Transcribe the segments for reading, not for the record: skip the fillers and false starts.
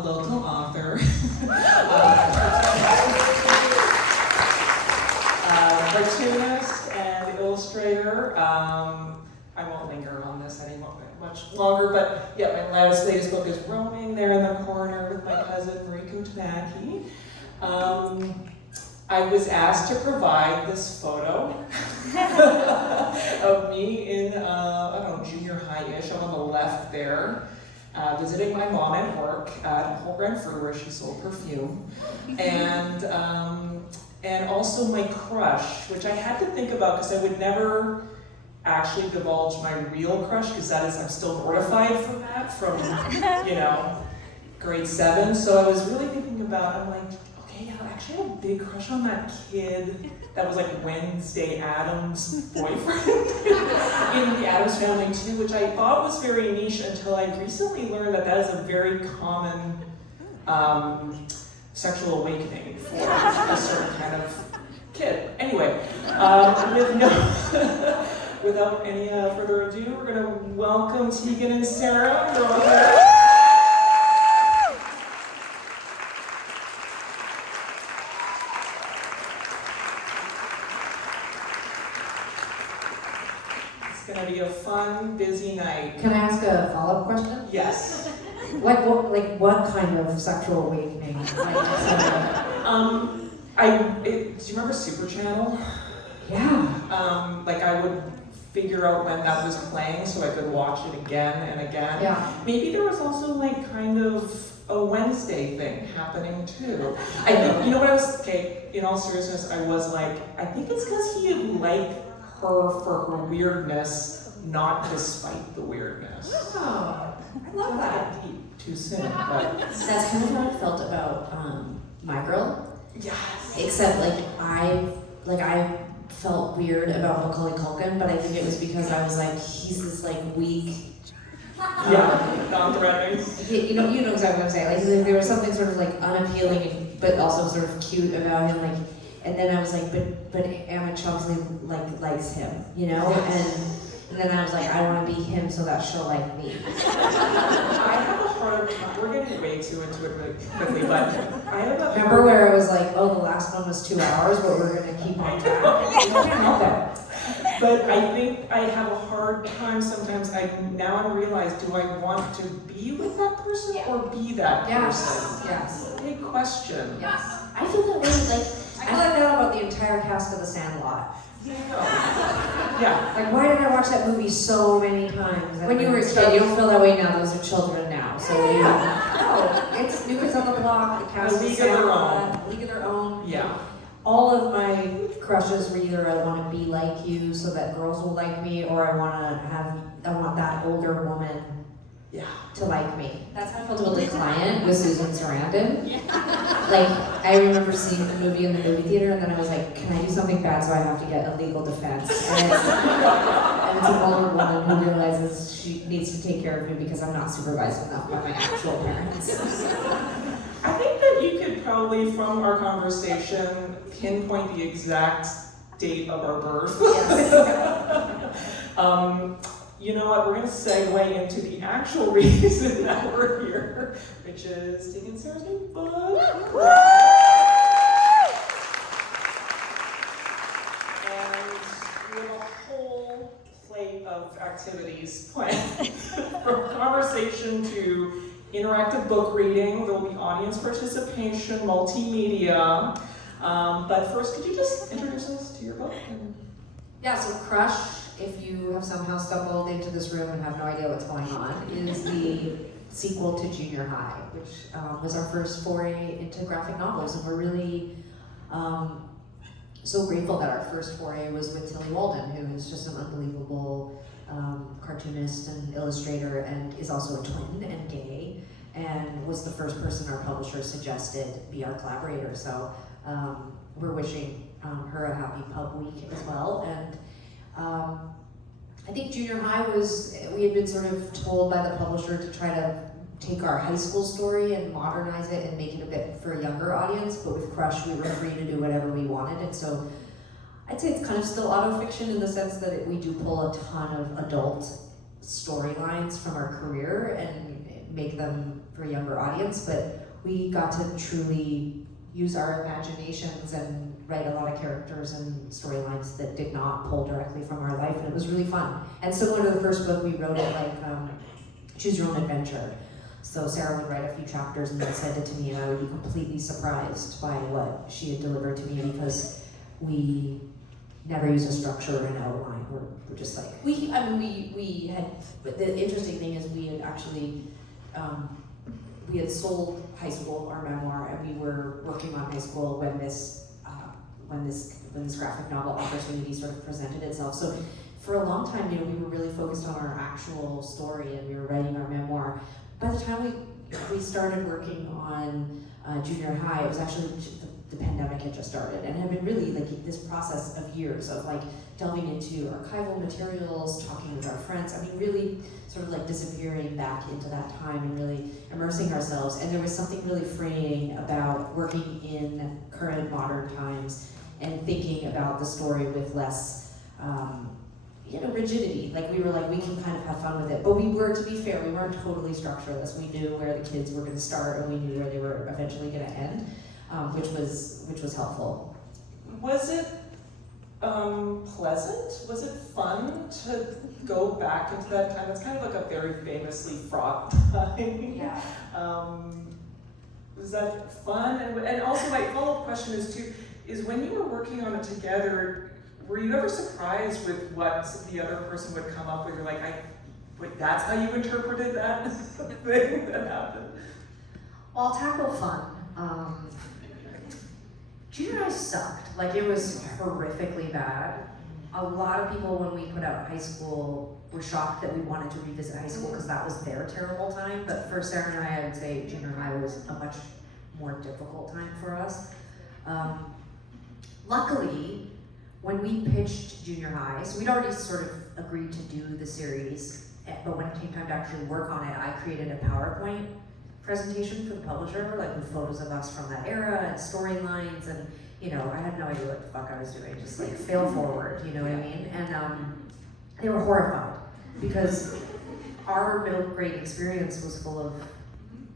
local author, cartoonist and illustrator. I won't linger on this anymore much longer, but yeah, my latest book is Roaming, there in the corner with my cousin Jillian Tamaki. I was asked to provide this photo of me in, I don't know, junior high-ish. I'm on the left there, visiting my mom at work at Whole Brand Fruit where she sold perfume. And also my crush, which I had to think about because I would never actually divulge my real crush because I'm still mortified for that from, grade 7. So I was really thinking about, I'm like, okay, I actually have a big crush on that kid that was like Wednesday Addams' boyfriend in the Addams Family too, which I thought was very niche until I recently learned that is a very common sexual awakening for a certain kind of kid. Anyway, without any further ado, we're going to welcome Tegan and Sara. You're all here. It's going to be a fun, busy night. Can I ask a follow-up question? Yes. What kind of sexual awakening? Do you remember Super Channel? Yeah. I would figure out when that was playing so I could watch it again and again. Yeah. Maybe there was also kind of a Wednesday thing happening too. I think, in all seriousness, I was I think it's because he liked her for her weirdness, not despite the weirdness. Oh, I love that. Deep too soon, but. That's kind of how I felt about My Girl. Yes. Except I felt weird about Macaulay Culkin, but I think it was because I was he's this weak. Yeah, non-threatening. You know exactly what I'm saying. There was something sort of unappealing, but also sort of cute about him. And then I was but Emma Chumsley likes him, And then I was I want to be him so that she'll like me. I have a hard time. We're getting way too into it really quickly, but I have a Remember where I was the last one was 2 hours, but we're going to keep on track. I can't help it. But I think I have a hard time sometimes. Now I realize, do I want to be with that person or be that person? Yes. Big question. Yes. I feel that way. I feel like that about the entire cast of The Sandlot. Yeah. Why did I watch that movie so many times? When you were a kid, you don't feel that way now. Those are children now. So it's New Kids on the Block, the cast of The Sandlot, League of Their Own. Yeah. All of my crushes were either I want to be like you so that girls will like me, or I want that older woman to like me. That's how I felt about The Client with Susan Sarandon. I remember seeing the movie in the movie theater, and then I was can I do something bad so I have to get a legal defense? And it's an older woman who realizes she needs to take care of me because I'm not supervised enough by my actual parents. I think that you could probably, from our conversation, pinpoint the exact date of our birth. Yes. You know what? We're going to segue into the actual reason that we're here, which is Tegan and Sara's new book. And we have a whole plate of activities planned, from conversation to interactive book reading. There will be audience participation, multimedia. But first, could you just introduce us to your book? Yeah, so Crush, if you have somehow stumbled into this room and have no idea what's going on, is the sequel to Junior High, which was our first foray into graphic novels. And we're really so grateful that our first foray was with Tilly Walden, who is just an unbelievable cartoonist and illustrator, and is also a twin and gay, and was the first person our publisher suggested be our collaborator. So we're wishing her a happy pub week as well. And I think Junior High we had been sort of told by the publisher to try to take our high school story and modernize it and make it a bit for a younger audience, but with Crush we were free to do whatever we wanted. And so I'd say it's kind of still autofiction in the sense that we do pull a ton of adult storylines from our career and make them for a younger audience, but we got to truly use our imaginations and write a lot of characters and storylines that did not pull directly from our life, and it was really fun. And similar to the first book, we wrote it like choose your own adventure. So Sara would write a few chapters and then send it to me, and I would be completely surprised by what she had delivered to me, because we never used a structure or an outline. We're just like we had. But the interesting thing is we had actually we had sold high school, our memoir, and we were working on high school when this graphic novel opportunity sort of presented itself. So for a long time, we were really focused on our actual story, and we were writing our memoir. By the time we started working on junior high, it was actually the pandemic had just started, and it had been really like this process of years of like delving into archival materials, talking with our friends. I mean, really sort of like disappearing back into that time and really immersing ourselves. And there was something really freeing about working in current modern times and thinking about the story with less rigidity. Like we were like, we can kind of have fun with it. But we were, to be fair, we weren't totally structureless. We knew where the kids were going to start, and we knew where they were eventually going to end, which was helpful. Was it pleasant? Was it fun to go back into that time? It's kind of like a very famously fraught time. Yeah. Was that fun? And also my follow-up question is when you were working on it together, were you ever surprised with what the other person would come up with? You're like, wait, that's how you interpreted that thing that happened? Well, I'll tackle fun. Junior high sucked. Like, it was horrifically bad. A lot of people, when we put out high school, were shocked that we wanted to revisit high school because that was their terrible time. But for Sara and I would say junior high was a much more difficult time for us. Luckily, when we pitched junior high, so we'd already sort of agreed to do the series, but when it came time to actually work on it, I created a PowerPoint presentation for the publisher, like with photos of us from that era and storylines, and I had no idea what the fuck I was doing, just like fail forward, you know what I mean? And they were horrified because our middle grade experience was full of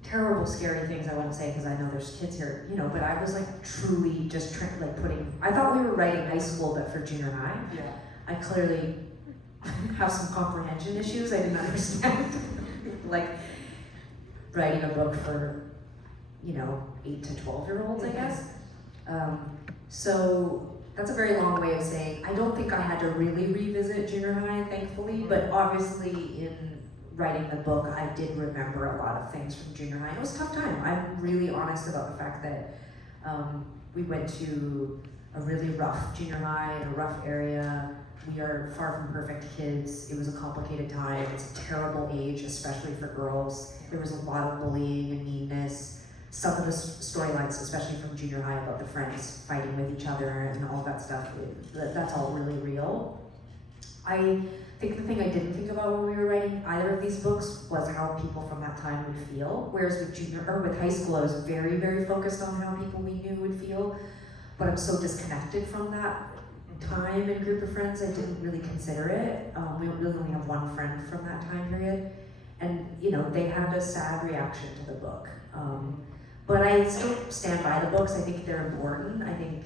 terrible, scary things. I wouldn't say because I know there's kids here, but I was like truly just I thought we were writing high school, but for junior high. Yeah. I clearly have some comprehension issues. I didn't understand like writing a book for 8 to 12-year-olds, I guess. So that's a very long way of saying I don't think I had to really revisit junior high, thankfully, but obviously in writing the book, I did remember a lot of things from junior high. It was a tough time. I'm really honest about the fact that we went to a really rough junior high in a rough area. We are far from perfect kids. It was a complicated time. It's a terrible age, especially for girls. There was a lot of bullying and meanness. Some of the storylines, especially from junior high, about the friends fighting with each other and all that stuff, that's all really real. I think the thing I didn't think about when we were writing either of these books was how people from that time would feel. Whereas with high school, I was very, very focused on how people we knew would feel. But I'm so disconnected from that time and group of friends, I didn't really consider it. We really only have one friend from that time period. And they had a sad reaction to the book. But I still stand by the books. I think they're important. I think,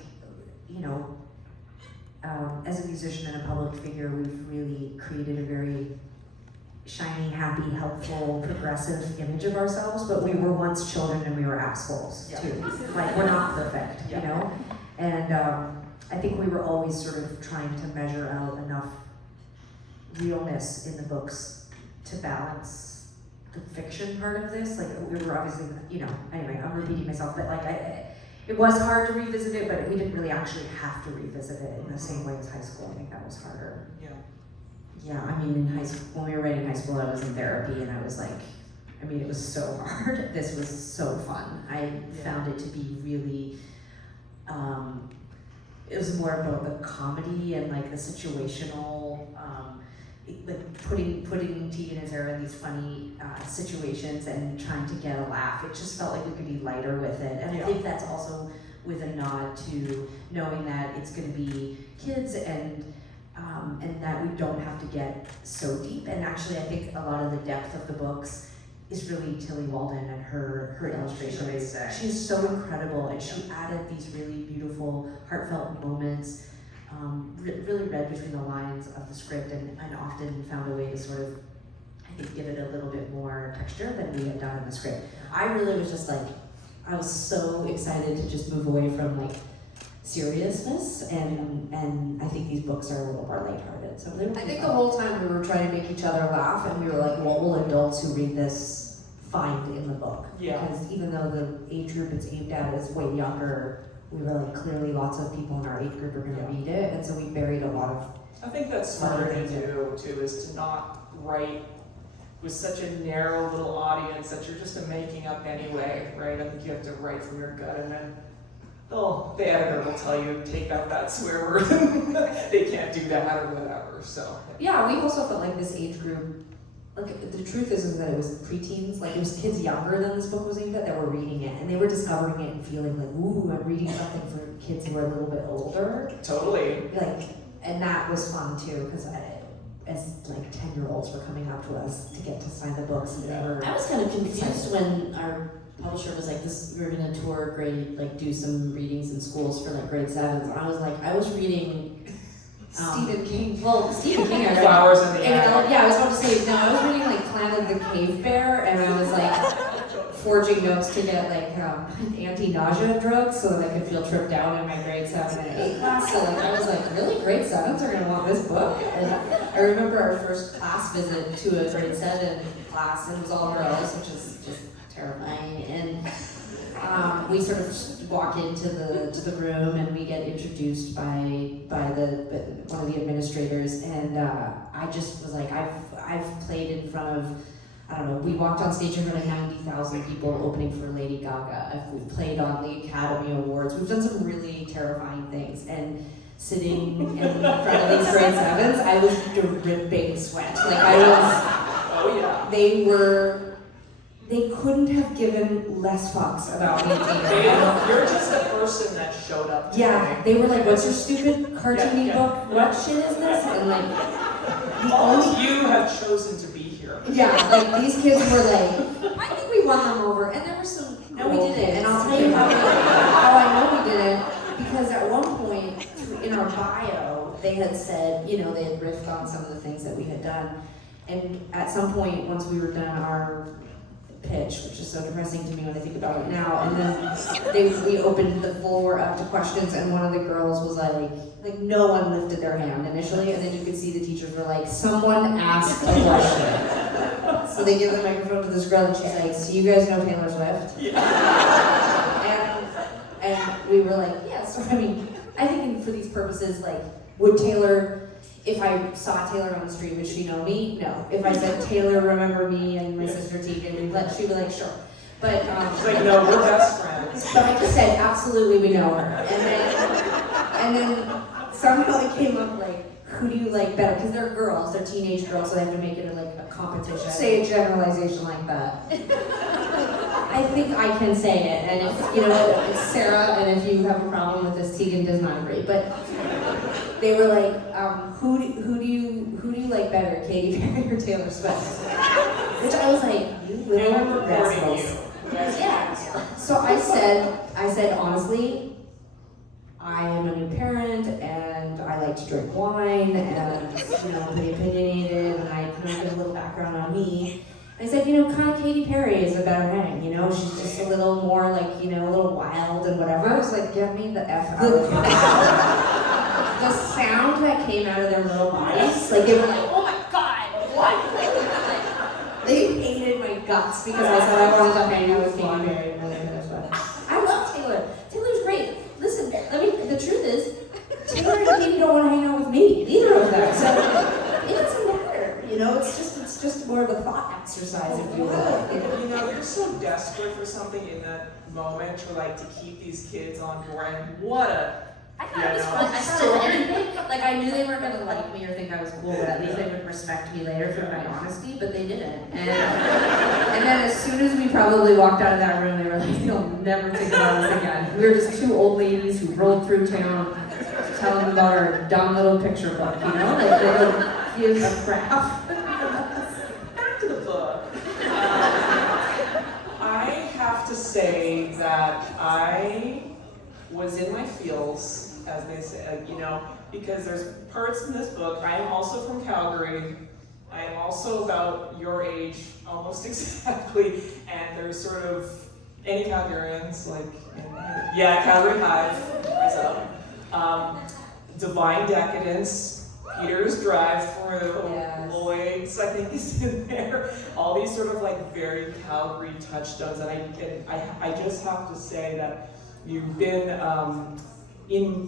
as a musician and a public figure, we've really created a very shiny, happy, helpful, progressive image of ourselves, but we were once children and we were assholes too. Like, we're not perfect, And I think we were always sort of trying to measure out enough realness in the books to balance the fiction part of this. Like, we were obviously, anyway, I'm repeating myself, but like, it was hard to revisit it, but we didn't really actually have to revisit it in the same way as high school. I think that was harder. Yeah. Yeah, I mean, in high school, when we were writing high school, I was in therapy, and I was like, it was so hard. This was so fun. I found it to be really, it was more about the comedy and like the situational, like putting Tegan and Sara in these funny situations and trying to get a laugh. It just felt like we could be lighter with it. And I think that's also with a nod to knowing that it's going to be kids and that we don't have to get so deep. And actually, I think a lot of the depth of the books is really Tilly Walden and her illustration. She's She's so incredible, and she added these really beautiful, heartfelt moments, really read between the lines of the script, and often found a way to sort of, I think, give it a little bit more texture than we had done in the script. I really was just like, I was so excited to just move away from like seriousness, and I think these books are a little more lighthearted. So I think the whole time we were trying to make each other laugh, and we were like, what will adults who read this find in the book? Yeah. Because even though the age group it's aimed at is way younger, we were like, clearly lots of people in our age group are going to read it, and so we buried a lot of. I think that's smarter to do too, is to not write with such a narrow little audience that you're just making up anyway, right? I think you have to write from your gut, and then the editor will tell you, take out that swear word. They can't do that or whatever, so. Yeah, we also felt like this age group, like the truth is that it was preteens, like it was kids younger than this book was aimed at that were reading it, and they were discovering it and feeling like, ooh, I'm reading something for kids who are a little bit older. Totally. Like, and that was fun too, because as like 10-year-olds were coming up to us to get to sign the books, and they were. I was kind of confused when our publisher was like, we were gonna tour grade, like do some readings in schools for like grade 7s, and I was like, I was reading Stephen King. Well, Stephen King, I read. Flowers in the And, Attic. yeah, I was about to say, no, I was reading like Planet the Cave Bear, and I was like forging notes to get like anti-nausea drugs so that I could feel tripped out in my grade 7 and 8 class. So like I was like, really, grade 7s are gonna want this book? And I remember our first class visit to a grade 7 class, and it was all girls, which is just terrifying. And we sort of walk into the room, and we get introduced by one of the administrators, and I just was like, I've played in front of, I don't know, we walked on stage in front of 90,000 people opening for Lady Gaga. We've played on the Academy Awards. We've done some really terrifying things, and sitting in front of these grade 7s, I was dripping sweat. Like I was. Oh yeah. They couldn't have given less fucks about me. You're just a person that showed up today. Yeah, they were like, what's your stupid cartoony book? What shit is this? And like, all of you have chosen to be here. Yeah, like these kids were like, I think we won them over. And there were some, no, we didn't. And I'll tell you how I know we didn't. Because at one point in our bio, they had said, you know, they had riffed on some of the things that we had done. And at some point, once we were done our pitch, which is so depressing to me when I think about it now, and then we opened the floor up to questions, and one of the girls was like no one lifted their hand initially, and then you could see the teachers were like, someone asked a question. So they give the microphone to this girl, and she's like, so you guys know Taylor Swift? Yeah. And we were like, yeah, so I mean, I think for these purposes, like, would Taylor, if I saw Taylor on the street, would she know me? No. If I said, Taylor, remember me and my sister Tegan, she'd be like, sure. But She's like, no, we're best friends. but I just said, absolutely, we know her. And then somehow it came up like, who do you like better? Because they're girls, they're teenage girls, so they have to make it like a competition. Say a generalization like that. I think I can say it, and if you know, it's Sarah, and if you have a problem with this, Tegan does not agree. But they were like, who do you like better, Katy Perry or Taylor Swift? Which I was like, you little rascals. Yeah. So I said honestly, I am a new parent, and I like to drink wine, and pretty opinionated, and I give a little background on me. I said, kind of Katy Perry is a better hang, she's just a little more like, a little wild and whatever. I was like, get me the F out of here. The sound that came out of their little bodies, like they were like, oh my God, what? They hated my guts because I said I wanted to hang out with Katy Perry and Taylor Swift. I love Taylor. Taylor's great. Listen, the truth is, Taylor and Katy don't want to hang out with me, neither of them. So it doesn't matter, it's just more of a thought exercise, if you will. You're so desperate for something in that moment, or like to keep these kids on board, and what a I thought it was fun. I thought if anything, like I knew they weren't gonna like me or think I was cool, but at least they would respect me later for my honesty, but they didn't. And then as soon as we probably walked out of that room, they were like, you'll never think about us again. We were just two old ladies who rolled through town telling about our dumb little picture book, like they don't give a crap. back to the book. say that I was in my feels, as they say, because there's parts in this book. I am also from Calgary. I am also about your age, almost exactly, and there's sort of any Calgarians, Calgary Hive, rise up. Divine Decadence, Peter's Drive-Through, Yes. Lloyd's, I think is in there. All these sort of very Calgary touchstones, and I just have to say that you've been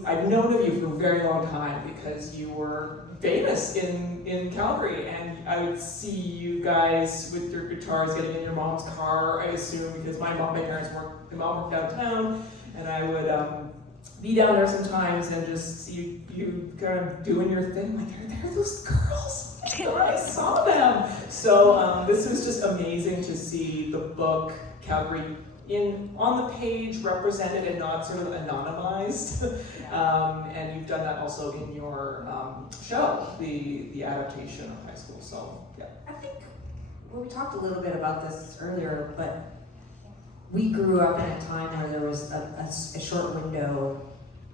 I've known of you for a very long time because you were famous in Calgary, and I would see you guys with your guitars getting in your mom's car, I assume, because my mom worked downtown, and I would be down there sometimes and just see you kind of doing your thing, there are those girls, I saw them. So this is just amazing to see the book Calgary on the page represented and not sort of anonymized. And you've done that also in your show, the adaptation of high school. So yeah. I think we talked a little bit about this earlier, but we grew up in a time where there was a short window.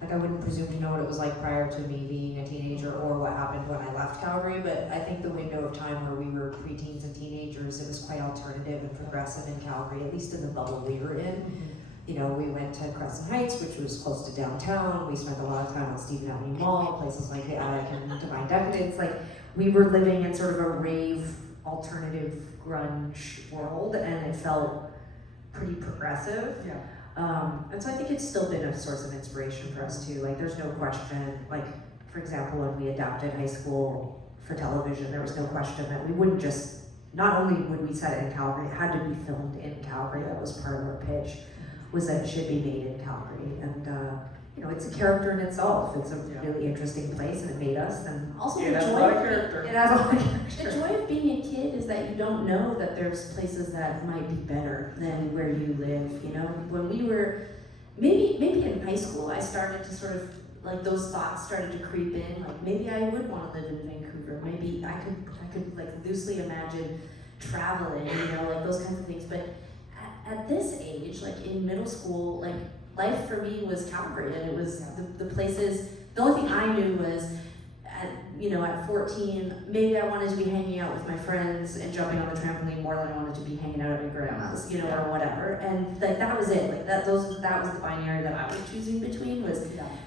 I wouldn't presume to know what it was like prior to me being a teenager or what happened when I left Calgary, but I think the window of time where we were preteens and teenagers, it was quite alternative and progressive in Calgary, at least in the bubble we were in. We went to Crescent Heights, which was close to downtown. We spent a lot of time on Stephen Avenue Mall, places like the Attic and Divine Decadence. We were living in sort of a rave, alternative, grunge world, and it felt pretty progressive. Yeah. And so I think it's still been a source of inspiration for us too. There's no question, for example, when we adapted high school for television, there was no question that we wouldn't just, not only would we set it in Calgary, it had to be filmed in Calgary. That was part of our pitch, was that it should be made in Calgary. And it's a character in itself. It's a really interesting place, and it made us. And also it has the a joy lot of of character. it has a lot of character. The joy of being a kid is that you don't know that there's places that might be better than where you live. When we were, maybe in high school, I started to sort of, those thoughts started to creep in. Maybe I would want to live in Vancouver. Maybe I could loosely imagine traveling, those kinds of things. But at this age, in middle school, life for me was Calgary, and it was the places. The only thing I knew was, at 14, maybe I wanted to be hanging out with my friends and jumping on the trampoline more than I wanted to be hanging out at my grandma's, or whatever. And that was it. That was the binary that I was choosing between, was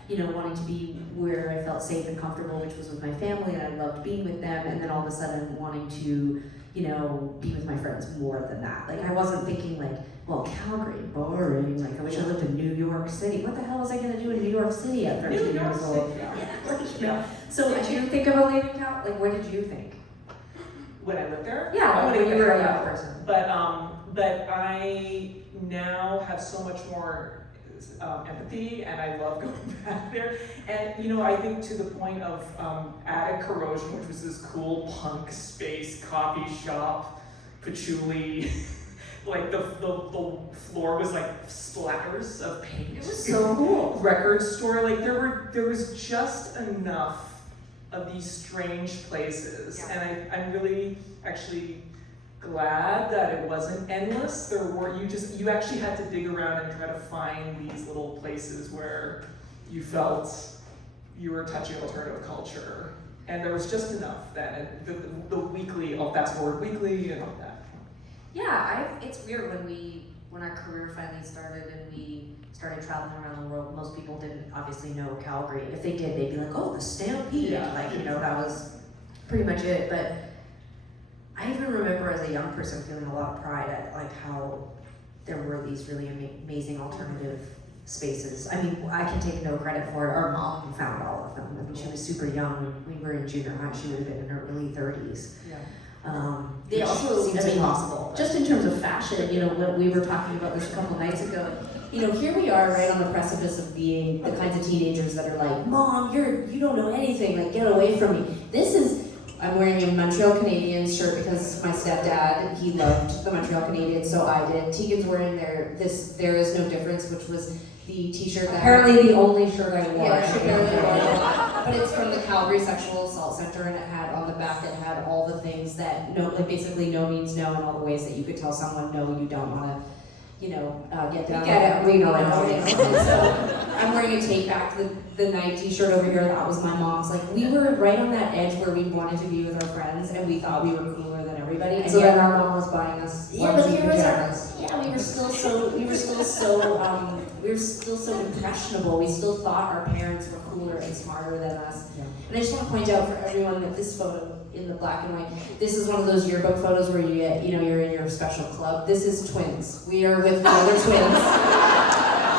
wanting to be where I felt safe and comfortable, which was with my family, and I loved being with them. And then all of a sudden wanting to be with my friends more than that. I wasn't thinking Calgary, boring. I wish I lived in New York City. What the hell was I gonna do in New York City at 13 years old? Yeah, So did you think about leaving Cal? What did you think? When I lived there? Yeah, when you were a young person. But I now have so much more empathy, and I love going back there. And I think to the point of Attic Corrosion, which was this cool punk space coffee shop, patchouli. The floor was splatters of paint. It was so cool. Record store, there was just enough of these strange places, and I'm really actually glad that it wasn't endless. You actually had to dig around and try to find these little places where you felt you were touching alternative culture, and there was just enough that, and the weekly, Fast Forward Weekly and all that. Yeah, it's weird when our career finally started and we started traveling around the world. Most people didn't obviously know Calgary. If they did, they'd be like, "Oh, the Stampede!" That was pretty much it. But I even remember as a young person feeling a lot of pride at how there were these really amazing alternative spaces. I mean, I can take no credit for it. Our mom found all of them. I mean, she was super young when we were in junior high. She would have been in her early 30s. Yeah. They also, seems impossible. Just in terms of fashion, when we were talking about this a couple nights ago, here we are right on the precipice of being the kinds of teenagers that are like, "Mom, you don't know anything, get away from me." I'm wearing a Montreal Canadiens shirt because my stepdad, he loved the Montreal Canadiens, so I did. Tegan's wearing There Is No Difference, which was the t-shirt that Apparently the only shirt I wore. yeah, she barely wore it. But it's from the Calgary Sexual Assault Center, and it had on the back, it had all the things that basically no means no, and all the ways that you could tell someone no, you don't want to get down. We get it, we know it. And so I'm wearing a take back the night t-shirt over here, that was my mom's. Like, we were right on that edge where we wanted to be with our friends, and we thought we were cooler than everybody. And So yet, then our mom was buying us yeah, but here was pajamas. we were still so impressionable. We still thought our parents were cooler and smarter than us. Yeah. And I just want to point out for everyone that this photo in the black and white, this is one of those yearbook photos where you get, you're in your special club. This is twins. We are with the other twins.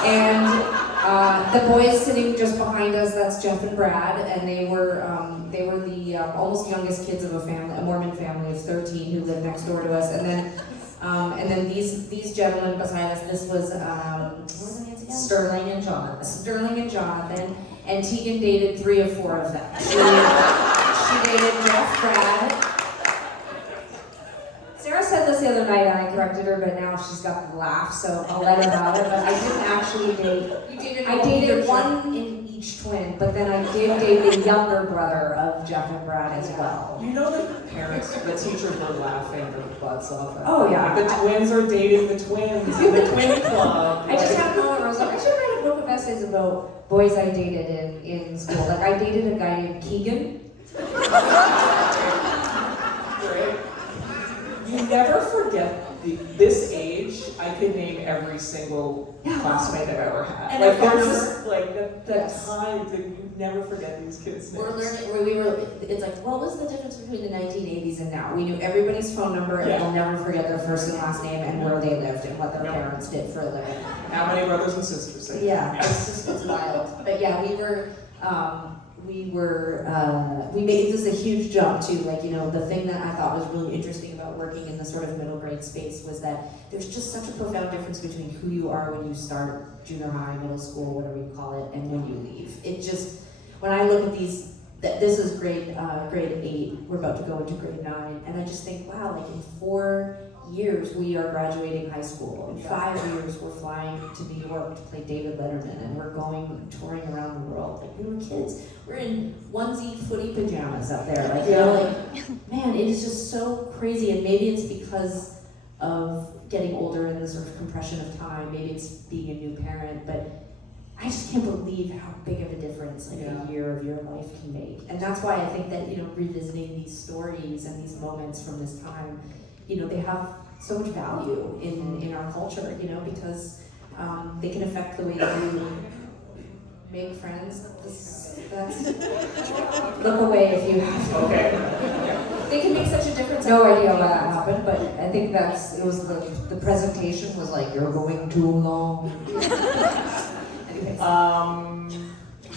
And the boys sitting just behind us, that's Jeff and Brad, and they were the almost youngest kids of a Mormon family of 13 who lived next door to us. And then these gentlemen beside us, this was what were their names again? Sterling and Jonathan. Sterling and Jonathan, and Tegan dated 3 of 4 of them. She dated Jeff, Brad. Sarah said this the other night, and I corrected her, but now she's got the laugh, so I'll let her have it. But I didn't actually date. I dated one in each twin, but then I did date the younger brother of Jeff and Brad as well. You know that the parents, the teachers were laughing their butts off at Oh, yeah. Like, the twins are dating the twins in the twin club. I just had a moment where I was like, I should write a book of essays about boys I dated in school. Like, I dated a guy named Keegan. You never forget this age. I could name every single classmate I've ever had. And Like, I there's remember- just like that Yes. time that you never forget these kids' names. We're learning, it's like, what was the difference between the 1980s and now? We knew everybody's phone number, and Yeah. we'll never forget their first and last name and where they lived and what their Yeah. parents did for a living. How many brothers and sisters? Yeah, it's wild. But yeah, we made this a huge jump too. Like, the thing that I thought was really interesting about working in the sort of middle grade space was that there's just such a profound difference between who you are when you start junior high, middle school, whatever you call it, and when you leave. It just, when I look at these, this is grade 8, we're about to go into grade 9, and I just think, wow, like in 4 years we are graduating high school. In 5 years we're flying to New York to play David Letterman, and we're going touring around the world. Like, we were kids. We're in onesie footy pajamas up there. Like, man, it is just so crazy. And maybe it's because of getting older and the sort of compression of time. Maybe it's being a new parent, but I just can't believe how big of a difference a year of your life can make. And that's why I think that, revisiting these stories and these moments from this time, they have so much value in our culture, because they can affect the way that you make friends. That's look away if you have to. Okay. They can make such a difference. No idea why that happened, but I think it was the presentation was like, you're going too long. Anyways.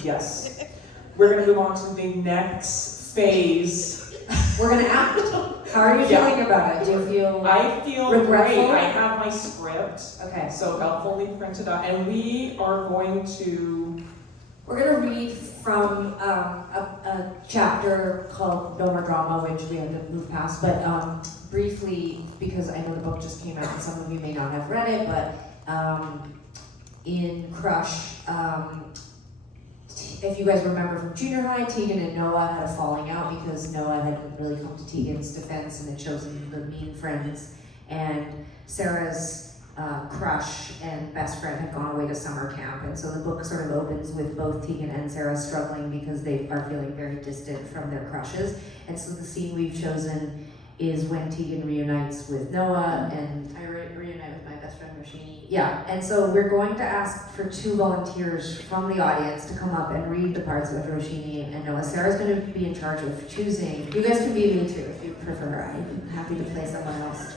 Yes. We're gonna move on to the next phase. We're gonna act. How are you Yeah. feeling about it? Do you feel I feel regretful? great. I have my script, Okay. so helpfully printed out, and we are going to. We're gonna read from a chapter called No More Drama, which we had to move past, but briefly, because I know the book just came out and some of you may not have read it, but in Crush, if you guys remember from junior high, Tegan and Noah had a falling out because Noah hadn't really come to Tegan's defense and had chosen the mean friends, and Sarah's crush and best friend had gone away to summer camp, and so the book sort of opens with both Tegan and Sara struggling because they are feeling very distant from their crushes. And so the scene we've chosen is when Tegan reunites with Noah, and I reunite with my best friend Roshini. Yeah, and so we're going to ask for 2 volunteers from the audience to come up and read the parts with Roshini and Noah. Sarah's going to be in charge of choosing. You guys can be me too if you prefer. I'm happy to play someone else.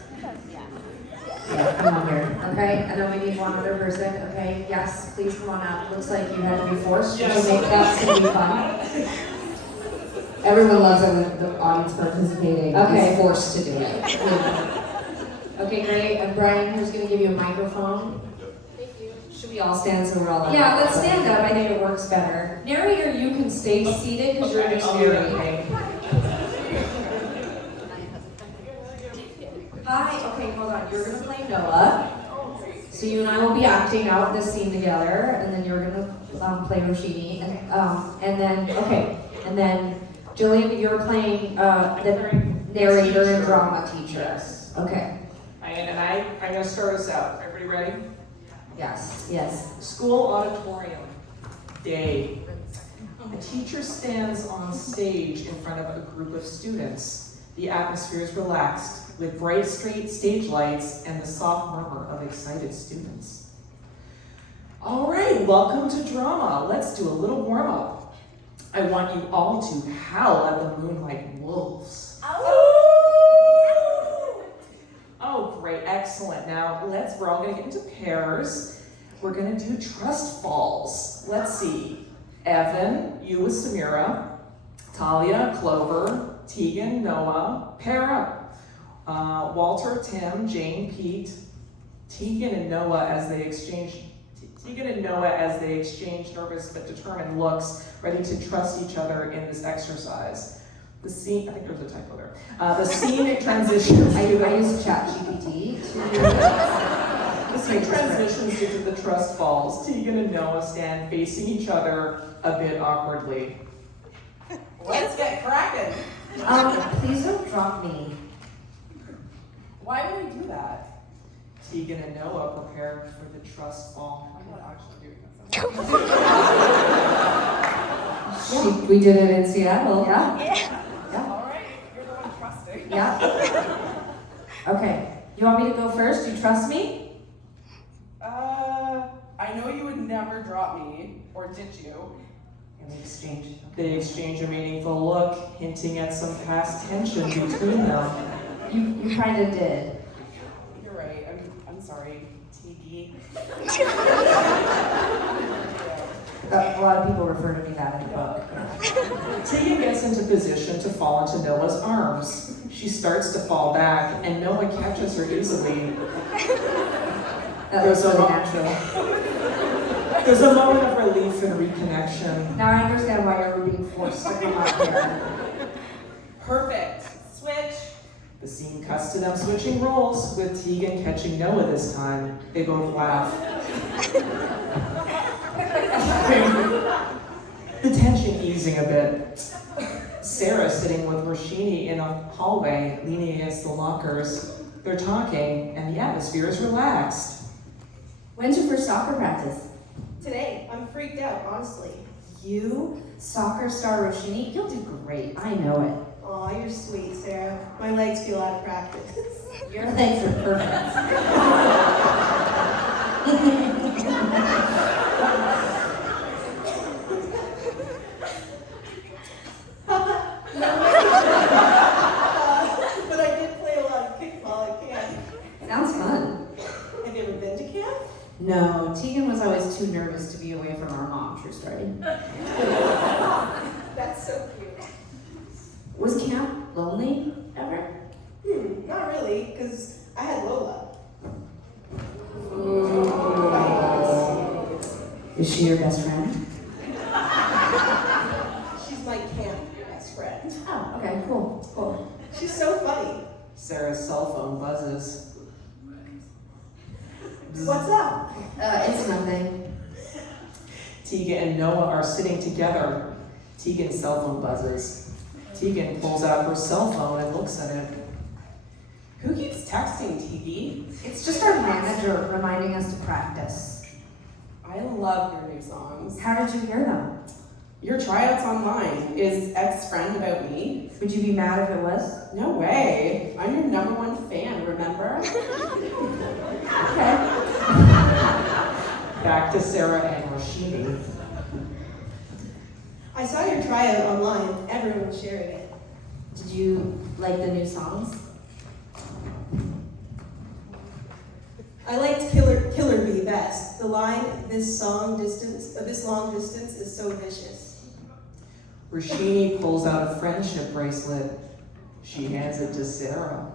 Yeah, come on here, okay? And then we need one other person, okay? Yes, please come on up. Looks like you had to be forced, Yes. so that's gonna be fun. Everyone loves it when the audience participating Okay. is forced to do it. Okay, great. And Brian, who's gonna give you a microphone? Should we all stand so we're all Yeah, let's stand up. I think it works better. Narrator, you can stay seated because you're just narrating. Hi, okay, hold on. You're gonna play Noah. So you and I will be acting out this scene together, and then you're gonna play Roshini, and then Jillian, you're playing the narrator and drama teacher. Yes. Okay. I'm gonna start us out. Everybody ready? Yes. Yes. School auditorium day. A teacher stands on stage in front of a group of students. The atmosphere is relaxed, with bright straight stage lights and the soft murmur of excited students. All right, welcome to drama. Let's do a little warm up. I want you all to howl at the moon like wolves. Oh, great, excellent. Now we're all gonna get into pairs. We're gonna do trust falls. Let's see. Evan, you with Samira. Talia, Clover, Tegan, Noah, pair up. Walter, Tim, Jane, Pete. Tegan and Noah as they exchange nervous but determined looks, ready to trust each other in this exercise. The scene, I think there's a typo there. The scene transitions. I use ChatGPT The scene transitions into the trust falls. Tegan and Noah stand facing each other a bit awkwardly. Let's get cracking. Please don't drop me. Why would we do that? Tegan and Noah prepare for the trust fall. I'm not actually doing this. We did it in Seattle. Yeah? All right, you're the one trusting. Yeah? Okay. You want me to go first? You trust me? I know you would never drop me, or did you? And we exchanged. They exchange a meaningful look, hinting at some past tension between them. You kind of did. You're right. I'm sorry, TD. A lot of people refer to me that in the book. Tegan gets into position to fall into Noah's arms. She starts to fall back, and Noah catches her easily. That was There's a really mo- natural. There's a moment of relief and reconnection. Now I understand why you were being forced to come up here. Perfect. Switch. The scene cuts to them switching roles, with Tegan catching Noah this time. They both laugh. The tension easing a bit. Sarah sitting with Roshini in a hallway, leaning against the lockers. They're talking, and the atmosphere is relaxed. When's your first soccer practice? Today, I'm freaked out, honestly. You, soccer star Roshini, you'll do great. I know it. Aw, you're sweet, Sarah. My legs feel out of practice. Your legs are perfect. But I did play a lot of kickball at camp. Sounds fun. Have you ever been to camp? No, Tegan was always too nervous to be away from our mom. True story. That's so cute. Was camp lonely ever? Not really, because I had Lola. Is she your best friend? She's my camp best friend. Oh, okay, cool. She's so funny. Sarah's cell phone buzzes. What's up? It's nothing. Tegan and Noah are sitting together. Tegan's cell phone buzzes. Tegan pulls out her cell phone and looks at it. Who keeps texting, TD? It's just our manager reminding us to practice. I love your new songs. How did you hear them? Your tryouts online. Is X friend about me? Would you be mad if it was? No way. I'm your #1 fan, remember? Okay. Back to Sarah and Roshini. I saw your tryout online. Everyone was sharing it. Did you like the new songs? I liked Killer Bee best. The line, this long distance is so vicious. Roshini pulls out a friendship bracelet. She hands it to Sarah.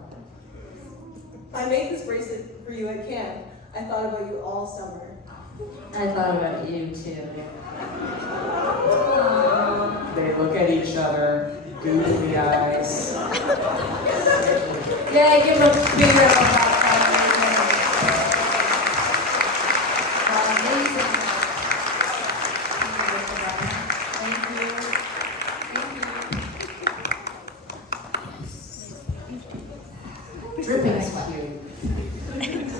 I made this bracelet for you at camp. I thought about you all summer. I thought about you too. They look at each other, googly eyes. Yay, give them a big round of applause. Dripping is cute.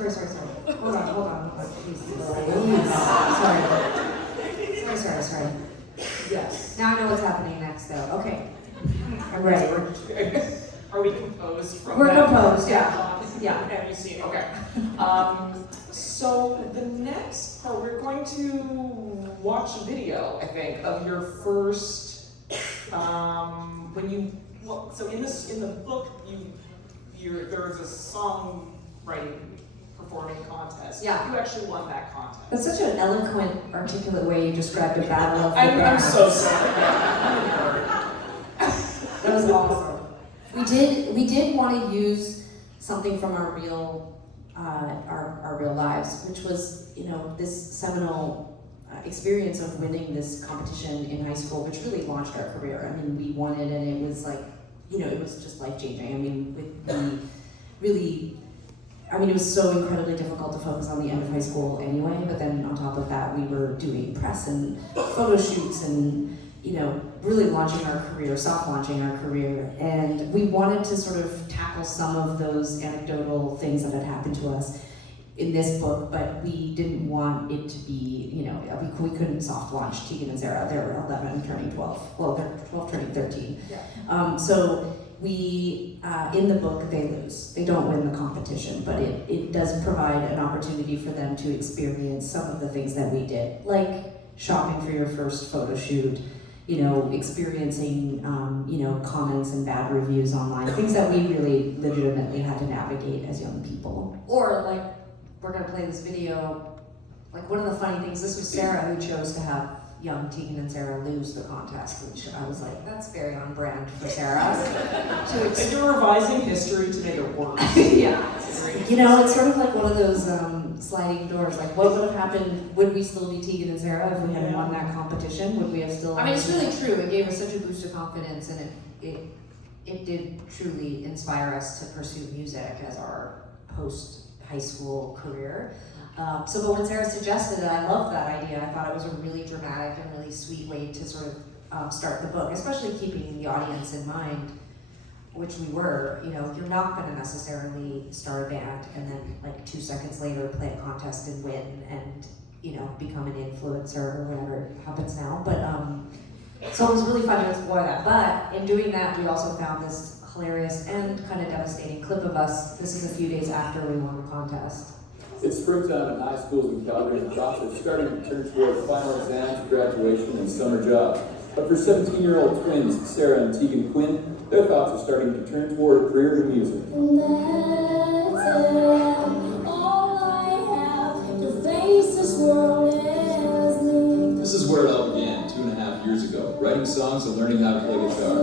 Hold on, please. Sorry. Yes. Now I know what's happening next though. Okay. I'm ready. Are we composed from We're that? composed, yeah. Yeah. Have you seen? Okay. So the next part, we're going to watch a video, I think, of your first, so in the book, there was a songwriting performing contest. Yeah. You actually won that contest. That's such an eloquent, articulate way you described a battle of the I'm bands. so sorry. That was awesome. We did want to use something from our real lives, which was, this seminal experience of winning this competition in high school, which really launched our career. I mean, we won it, and it was like, it was just life changing. I mean, it was so incredibly difficult to focus on the end of high school anyway. But then on top of that, we were doing press and photo shoots and really launching our career, soft launching our career. And we wanted to sort of tackle some of those anecdotal things that had happened to us in this book, but we didn't want it to be, we couldn't soft launch Tegan and Sara. They're 11 turning 12. Well, they're 12 turning 13. Yeah. So we, in the book, they lose. They don't win the competition, but it does provide an opportunity for them to experience some of the things that we did, like shopping for your first photo shoot, experiencing, comments and bad reviews online, things that we really legitimately had to navigate as young people. Or like, we're gonna play this video, like one of the funny things, this was Sarah who chose to have young Tegan and Sara lose the contest, which I was like, that's very on brand for Sarah. And you're revising history to make it worse. Yeah. It's sort of like one of those sliding doors. Like, what would have happened? Would we still be Tegan and Sara if we hadn't won that competition? Would we have still? I mean, it's really true. It gave us such a boost of confidence, and it did truly inspire us to pursue music as our post-high school career. But when Sarah suggested it, I loved that idea. I thought it was a really dramatic and really sweet way to sort of start the book, especially keeping the audience in mind, which we were. You're not going to necessarily start a band and then like 2 seconds later play a contest and win and become an influencer or whatever happens now. But so it was really fun to explore that. But in doing that, we also found this hilarious and kind of devastating clip of us. This is a few days after we won the contest. It's springtime in high schools in Calgary, and crops are starting to turn toward final exams, graduation, and summer jobs. But for 17-year-old twins, Sarah and Tegan Quinn, their thoughts are starting to turn toward a career in music. This is where it all began 2.5 years ago, writing songs and learning how to play guitar.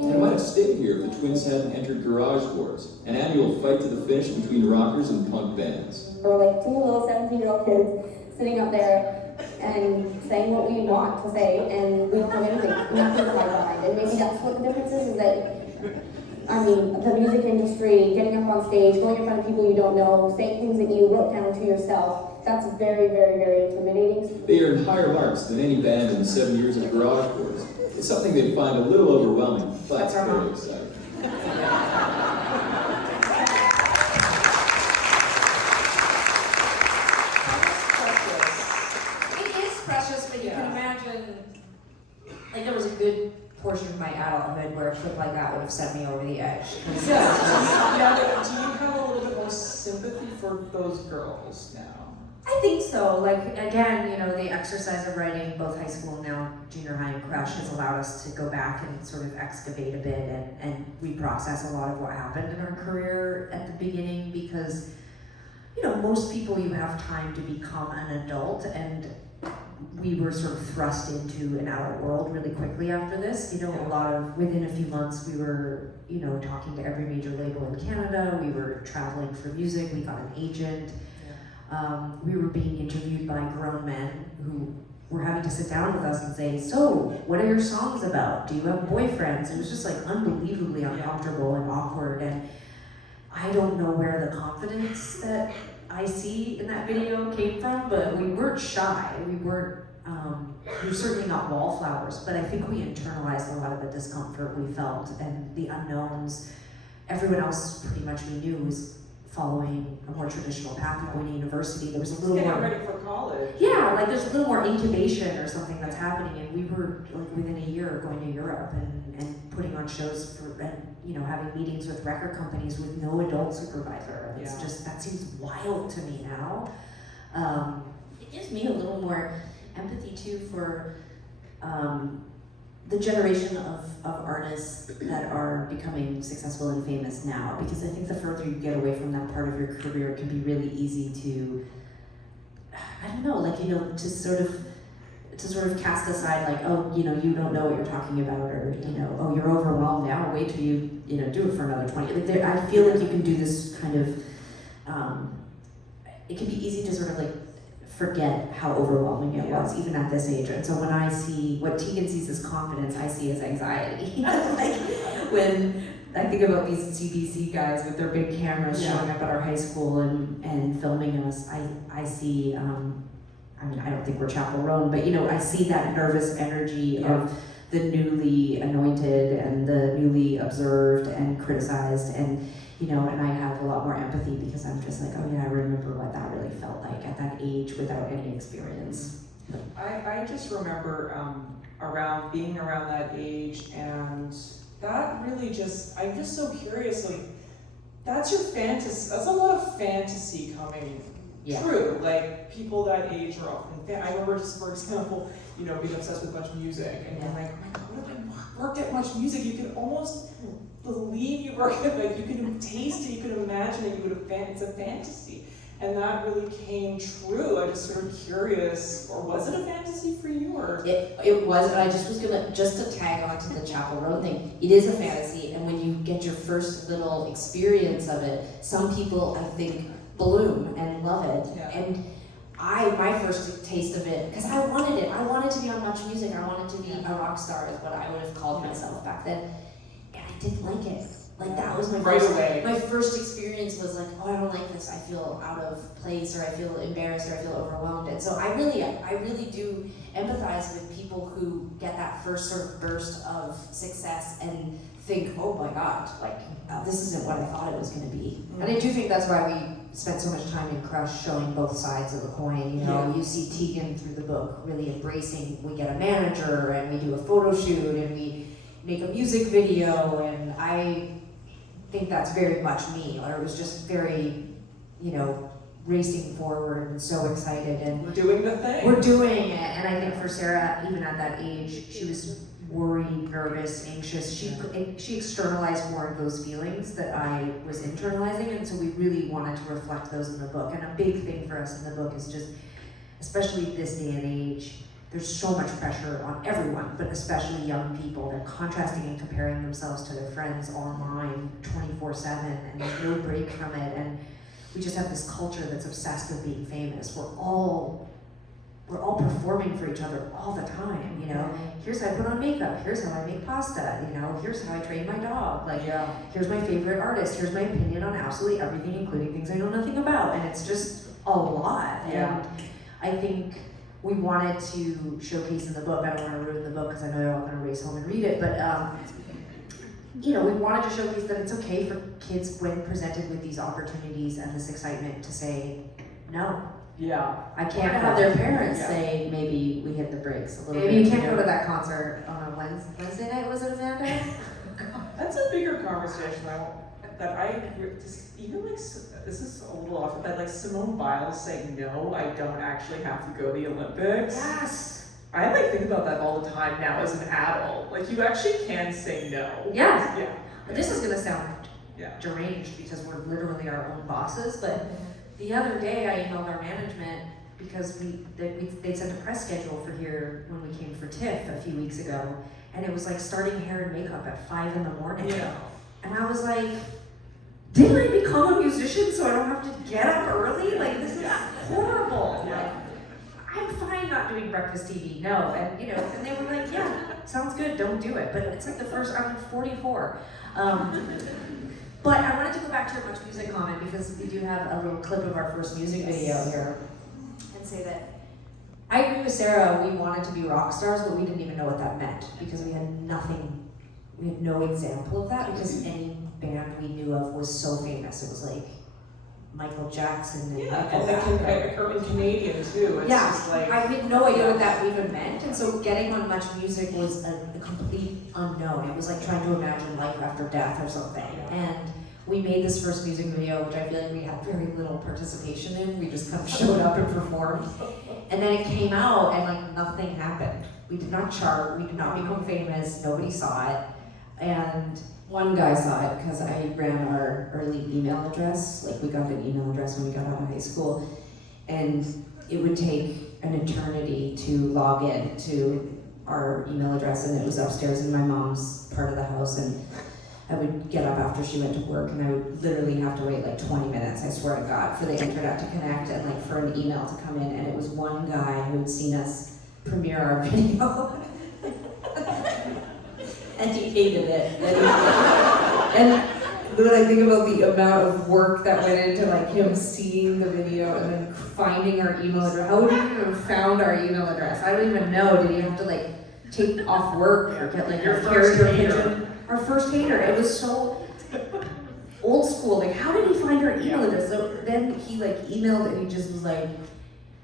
And it might have stayed here if the twins hadn't entered Garage Wars, an annual fight to the finish between rockers and punk bands. We're like two little 17-year-old kids sitting up there and saying what we want to say, and we don't have anything, nothing to hide behind. And maybe that's what the difference is that, the music industry, getting up on stage, going in front of people you don't know, saying things that you wrote down to yourself, that's very, very, very intimidating. They earned higher marks than any band in the 7 years of Garage Wars. It's something they'd find a little overwhelming, but very exciting. It is precious, but you can imagine, like there was a good portion of my adulthood where a clip like that would have sent me over the edge. Do you have a little bit more sympathy for those girls now? I think so. Like, again, the exercise of writing both high school and now junior high and crush has allowed us to go back and sort of excavate a bit and reprocess a lot of what happened in our career at the beginning, because, most people, you have time to become an adult, and we were sort of thrust into an adult world really quickly after this. Within a few months, we were, talking to every major label in Canada. We were traveling for music. We got an agent. We were being interviewed by grown men who were having to sit down with us and say, so, what are your songs about? Do you have boyfriends? It was just like unbelievably uncomfortable and awkward, and I don't know where the confidence that I see in that video came from, but we weren't shy. We were certainly not wallflowers, but I think we internalized a lot of the discomfort we felt and the unknowns. Everyone else pretty much we knew was following a more traditional path of going to university. There was a little Getting more, ready for college. yeah, like there's a little more incubation or something that's happening, and we were like within a year going to Europe and putting on shows for, and you know, having meetings with record companies with no adult supervisor. It's Yeah. just, that seems wild to me now. It gives me a little more empathy too for the generation of artists that are becoming successful and famous now, because I think the further you get away from that part of your career, it can be really easy to, I don't know, like, you know, to sort of cast aside, like, oh, you know, you don't know what you're talking about, or, you know, oh, you're overwhelmed now, wait till you know, do it for another 20. Like, I feel like you can do this kind of, it can be easy to sort of like forget how overwhelming it was, even at this age. And so when I see, what Tegan sees as confidence, I see as anxiety. Like, when I think about these CBC guys with their big cameras showing up at our high school and filming us, I see, I mean, I don't think we're Chapel Roan, but you know, I see that nervous energy of the newly anointed and the newly observed and criticized, and you know, and I have a lot more empathy because I'm just like, oh yeah, I remember what that really felt like at that age without any experience. I just remember being around that age, and that really just, I'm just so curious, like, that's your fantasy, that's a lot of fantasy coming true. Like, people that age are often, I remember just, for example, you know, being obsessed with much music, and you're like, oh my god, what if I worked at much music? You can almost believe you worked at, like, you can taste it, you can imagine it, you would have, it's a fantasy. And that really came true. I'm just sort of curious, or was it a fantasy for you, or? It was, and I just was gonna, just to tag on to the Chapel Roan thing, it is a fantasy, and when you get your first little experience of it, some people, I think, bloom and love it. Yeah. And my first taste of it, because I wanted it. I wanted to be on Much Music. I wanted to be a rock star, is what I would have called myself back then. And I didn't like it. Like, that was my first experience was like, oh, I don't like this. I feel out of place, or I feel embarrassed, or I feel overwhelmed. And so I really do empathize with people who get that first sort of burst of success and think, oh my God, like, this isn't what I thought it was going to be. And I do think that's why we spent so much time in Crush showing both sides of the coin. You know, you see Tegan through the book really embracing, we get a manager and we do a photo shoot and we make a music video, and I think that's very much me. Or it was just very, you know, racing forward and so excited, and We're doing the thing. we're doing it. And I think for Sarah, even at that age, she was worried, nervous, anxious. She externalized more of those feelings that I was internalizing, and so we really wanted to reflect those in the book. And a big thing for us in the book is just, especially this day and age, there's so much pressure on everyone, but especially young people. They're contrasting and comparing themselves to their friends online 24/7, and there's no break from it. And we just have this culture that's obsessed with being famous. We're all performing for each other all the time, you know. Here's how I put on makeup, here's how I make pasta, you know, here's how I train my dog, like, here's my favorite artist, here's my opinion on absolutely everything, including things I know nothing about, and it's just a lot. And I think we wanted to showcase in the book, I don't want to ruin the book because I know they're all going to race home and read it, but you know, we wanted to showcase that it's okay for kids, when presented with these opportunities and this excitement, to say no. Yeah. I can't have their parents Yeah. say, maybe we hit the brakes a little Maybe bit. you can't go to that concert on a Wednesday night, was it, Amanda? That's a bigger conversation even like, this is a little off, but like Simone Biles saying, no, I don't actually have to go to the Olympics. Yes. I like think about that all the time now as an adult. Like, you actually can say no. Yeah. Yeah. This is gonna sound Yeah. deranged because we're literally our own bosses, but the other day I emailed our management because they sent a press schedule for here when we came for TIFF a few weeks ago, and it was like starting hair and makeup at 5 in the morning. Yeah. And I was like, didn't I become a musician so I don't have to get up early? Like, this is horrible. Yeah. Like, I'm fine not doing breakfast TV, no. And you know, and they were like, yeah, sounds good, don't do it. But it's like I'm 44. But I wanted to go back to your Much Music comment, because we do have a little clip of our first music video here, and say that I agree with Sarah, we wanted to be rock stars, but we didn't even know what that meant, because we had no example of that, because any band we knew of was so famous. It was like, Michael Jackson and Yeah, and the Canadian too. It's yeah, just like I had no idea what that even meant, and so getting on Much Music was a complete unknown. It was like trying to imagine life after death or something. And we made this first music video, which I feel like we had very little participation in. We just kind of showed up and performed. And then it came out and like nothing happened. We did not chart, we did not become famous, nobody saw it. And one guy saw it because I ran our early email address. Like we got an email address when we got out of high school. And it would take an eternity to log in to our email address, and it was upstairs in my mom's part of the house, and I would get up after she went to work and I would literally have to wait like 20 minutes, I swear to God, for the internet to connect and like for an email to come in, and it was one guy who had seen us premiere our video and he hated it. And when I think about the amount of work that went into like him seeing the video and then finding our email address, how would he even found our email address? I don't even know. Did he have to like take off work or get like Your a first carrier hater. pigeon? Our first hater. It was so old school. Like, how did he find our email address? So then he like emailed and he just was like,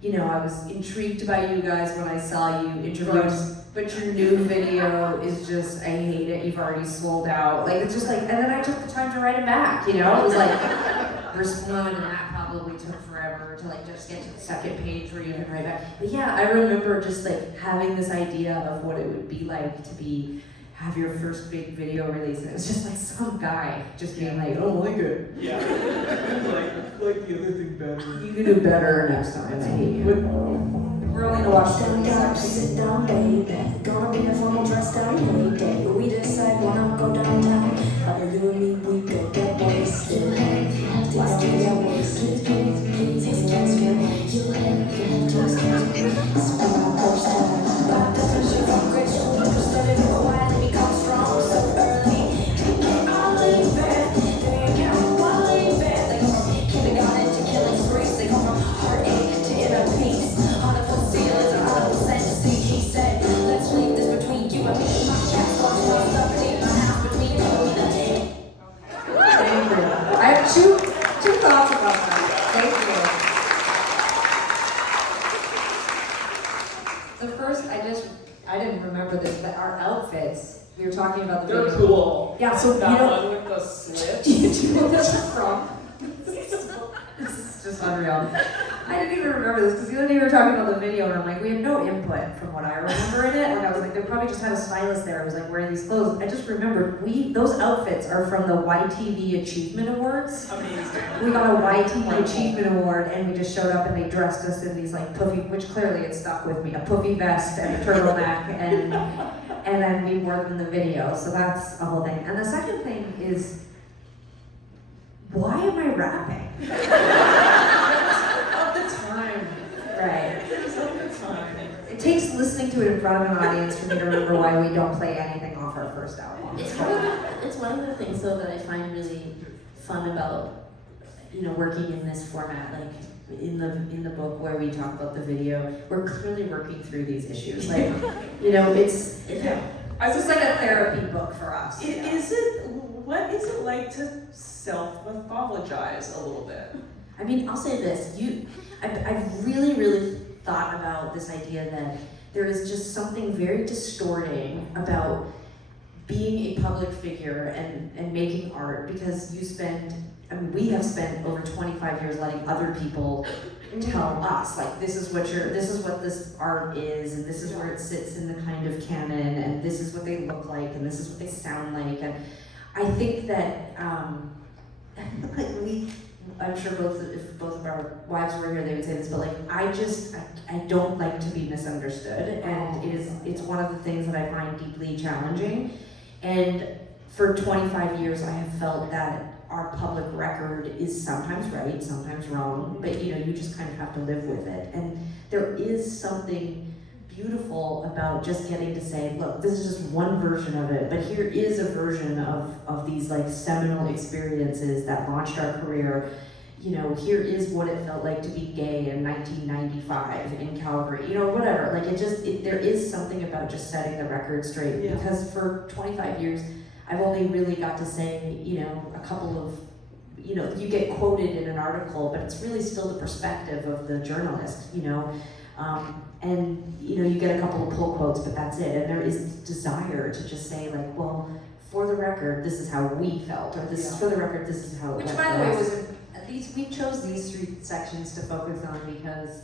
you know, I was intrigued by you guys when I saw you introduce, but your new video is just, I hate it. You've already sold out. Like, it's just like, and then I took the time to write it back. You know, it was like respond, and that probably took forever to like just get to the second page where you can write back. But yeah, I remember just like having this idea of what it would be like to have your first big video release, and it was just like some guy just being like, I don't like it. yeah, like the other thing better. You can do better next time. I hate you. We're only gonna watch Stand down, sit down, baby. Gonna be a formal dress down, hey, day. We decide wanna go downtown. You and me, we go get wasted. Why don't we get wasted? Please, let's get wasted. Just spend our first time. By definition, from grade school, we studied for a while and become strong so early. Can't believe it. They can't believe it. They go from kindergarten to killing springs. They go from heartache to inner peace. Feelings are out of fantasy. He said, let's leave this between you and me. My cat's going to stop stuffing my house between you and me. Thank you. I have two thoughts about that. Thank you. The first, I didn't remember this, but our outfits, we were talking about the They're video. cool. Yeah, so that you know, one with the slit. do you know where this is from? This is just unreal. I didn't even remember this because the other day we were talking about the video and I'm like, we had no input from what I remember in it. And I was like, they probably just had a stylist there. I was like, wearing these clothes. I just remembered those outfits are from the YTV Achievement Awards. Amazing. We got a YTV Achievement Award and we just showed up and they dressed us in these like puffy, which clearly it stuck with me, a puffy vest and a turtleneck, and then we wore them in the video. So that's a whole thing. And the second thing is, why am I rapping? Of the time. Right. Of the time. It takes listening to it in front of an audience for me to remember why we don't play anything off our first album. It's one of the things though that I find really fun about, you know, working in this format, like in the book where we talk about the video, we're clearly working through these issues. Like, you know, it's just like a therapy book for us. What is it like to self-mythologize a little bit? I mean, I'll say this, I've really, really thought about this idea that there is just something very distorting about being a public figure and making art, because we have spent over 25 years letting other people tell us, like, this is what this art is, and this is where it sits in the kind of canon, and this is what they look like, and this is what they sound like, and I think that, I'm sure if both of our wives were here, they would say this, but like, I don't like to be misunderstood, and it's one of the things that I find deeply challenging. And for 25 years, I have felt that our public record is sometimes right, sometimes wrong, but you know, you just kind of have to live with it. And there is something beautiful about just getting to say, look, this is just one version of it, but here is a version of these like seminal experiences that launched our career. You know, here is what it felt like to be gay in 1995 in Calgary, you know, whatever. Like there is something about just setting the record straight, because for 25 years, I've only really got to say, you know, a couple of you know, you get quoted in an article, but it's really still the perspective of the journalist, you know. And you know, you get a couple of pull quotes, but that's it. And there is desire to just say like, well, for the record, this is how we felt, or this is for the record, this is how it Which, went by for the way, us. was we chose these 3 sections to focus on because,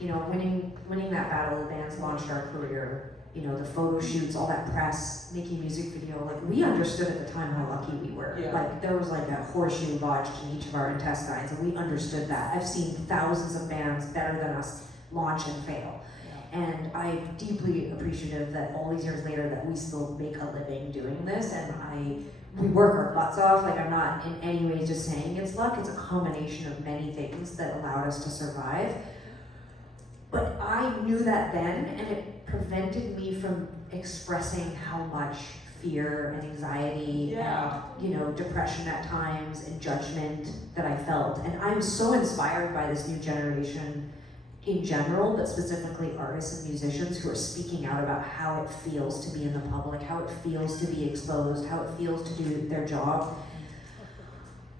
you know, winning that battle of the bands launched our career. You know, the photo shoots, all that press, making music video. Like, we understood at the time how lucky we were. Yeah. Like, there was like a horseshoe lodged in each of our intestines, and we understood that. I've seen thousands of bands better than us launch and fail. And I'm deeply appreciative that all these years later that we still make a living doing this, and we work our butts off. Like, I'm not in any way just saying it's luck, it's a combination of many things that allowed us to survive. But I knew that then, and it prevented me from expressing how much fear and anxiety Yeah. and, you know, depression at times and judgment that I felt. And I'm so inspired by this new generation in general, but specifically artists and musicians who are speaking out about how it feels to be in the public, how it feels to be exposed, how it feels to do their job.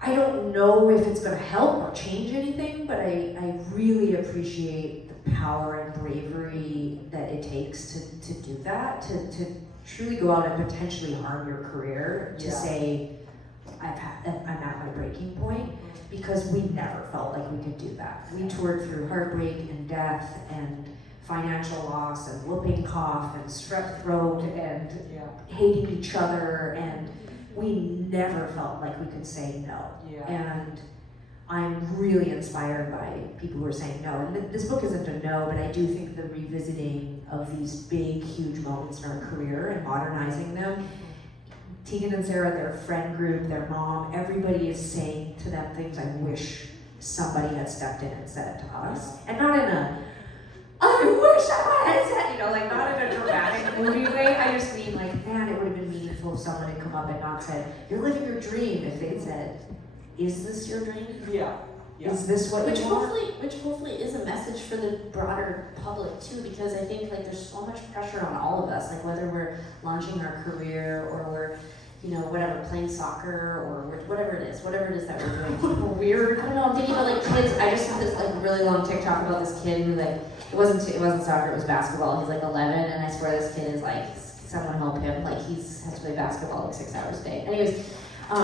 I don't know if it's going to help or change anything, but I really appreciate the power and bravery that it takes to do that, to truly go out and potentially harm your career, to say, I'm at my breaking point. Because we never felt like we could do that. We toured through heartbreak and death and financial loss and whooping cough and strep throat and hating each other, and we never felt like we could say no. And I'm really inspired by people who are saying no. And this book isn't a no, but I do think the revisiting of these big, huge moments in our career and modernizing them. Tegan and Sara, their friend group, their mom, everybody is saying to them things I wish somebody had stepped in and said to us. And not in a, I wish someone had said, you know, like not in a dramatic movie way. I just mean like, man, it would have been meaningful if someone had come up and not said, you're living your dream. If they'd said, is this your dream? Yeah. Is this what Which you want? hopefully is a message for the broader public too, because I think like there's so much pressure on all of us, like whether we're launching our career or we're, you know, whatever, playing soccer or whatever it is that we're doing. Weird. I don't know, I'm thinking about like kids. I just saw this like really long TikTok about this kid who like, it wasn't soccer, it was basketball. He's like 11, and I swear this kid is like, someone help him. Like he has to play basketball like 6 hours a day. Anyways, I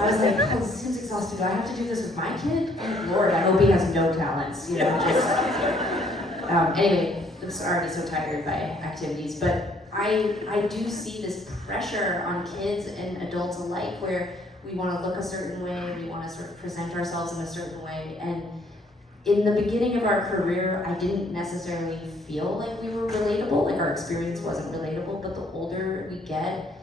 was like, oh, this seems exhausting. Do I have to do this with my kid? Oh, Lord, I hope he has no talents. You know, just anyway, I'm already so tired by activities, but I do see this pressure on kids and adults alike where we want to look a certain way, we want to sort of present ourselves in a certain way. And in the beginning of our career, I didn't necessarily feel like we were relatable, like our experience wasn't relatable, but the older we get,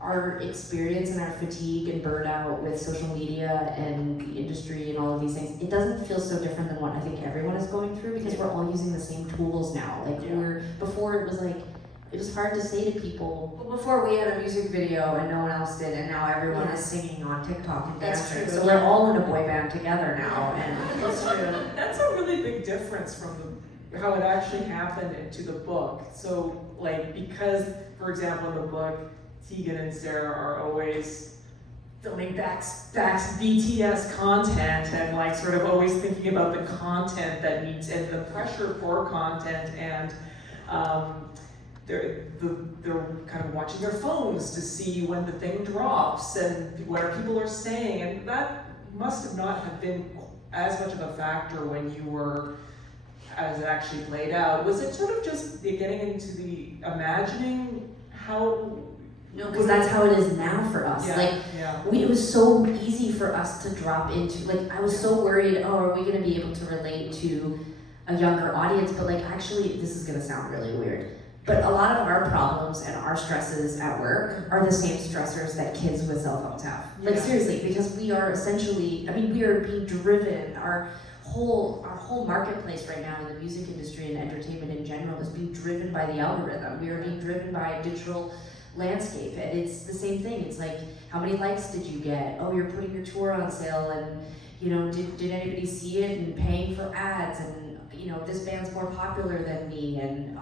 our experience and our fatigue and burnout with social media and the industry and all of these things, it doesn't feel so different than what I think everyone is going through because we're all using the same tools now. Like before it was like, it was hard to say to people. Well, before we had a music video and no one else did, and now everyone is singing on TikTok and That's dancing. true. So we're all in a boy band together now, and That's true. That's a really big difference from how it actually happened into the book. So, like, because, for example, in the book, Tegan and Sara are always filming backs BTS content and like sort of always thinking about the content that needs and the pressure for content, and they're kind of watching their phones to see when the thing drops and what people are saying, and that must have not have been as much of a factor when you were, as it actually played out. Was it sort of just getting into the imagining how? no, because that's how it is now for us. It was so easy for us to drop into, like, I was so worried, oh, are we gonna be able to relate to a younger audience? But like, actually, this is gonna sound really weird, but a lot of our problems and our stresses at work are the same stressors that kids with cell phones have. Like seriously, because we are essentially, we are being driven, our whole marketplace right now in the music industry and entertainment in general is being driven by the algorithm. We are being driven by a digital landscape, and it's the same thing. It's like, how many likes did you get? Oh, you're putting your tour on sale, and you know, did anybody see it and paying for ads, and you know, this band's more popular than me, and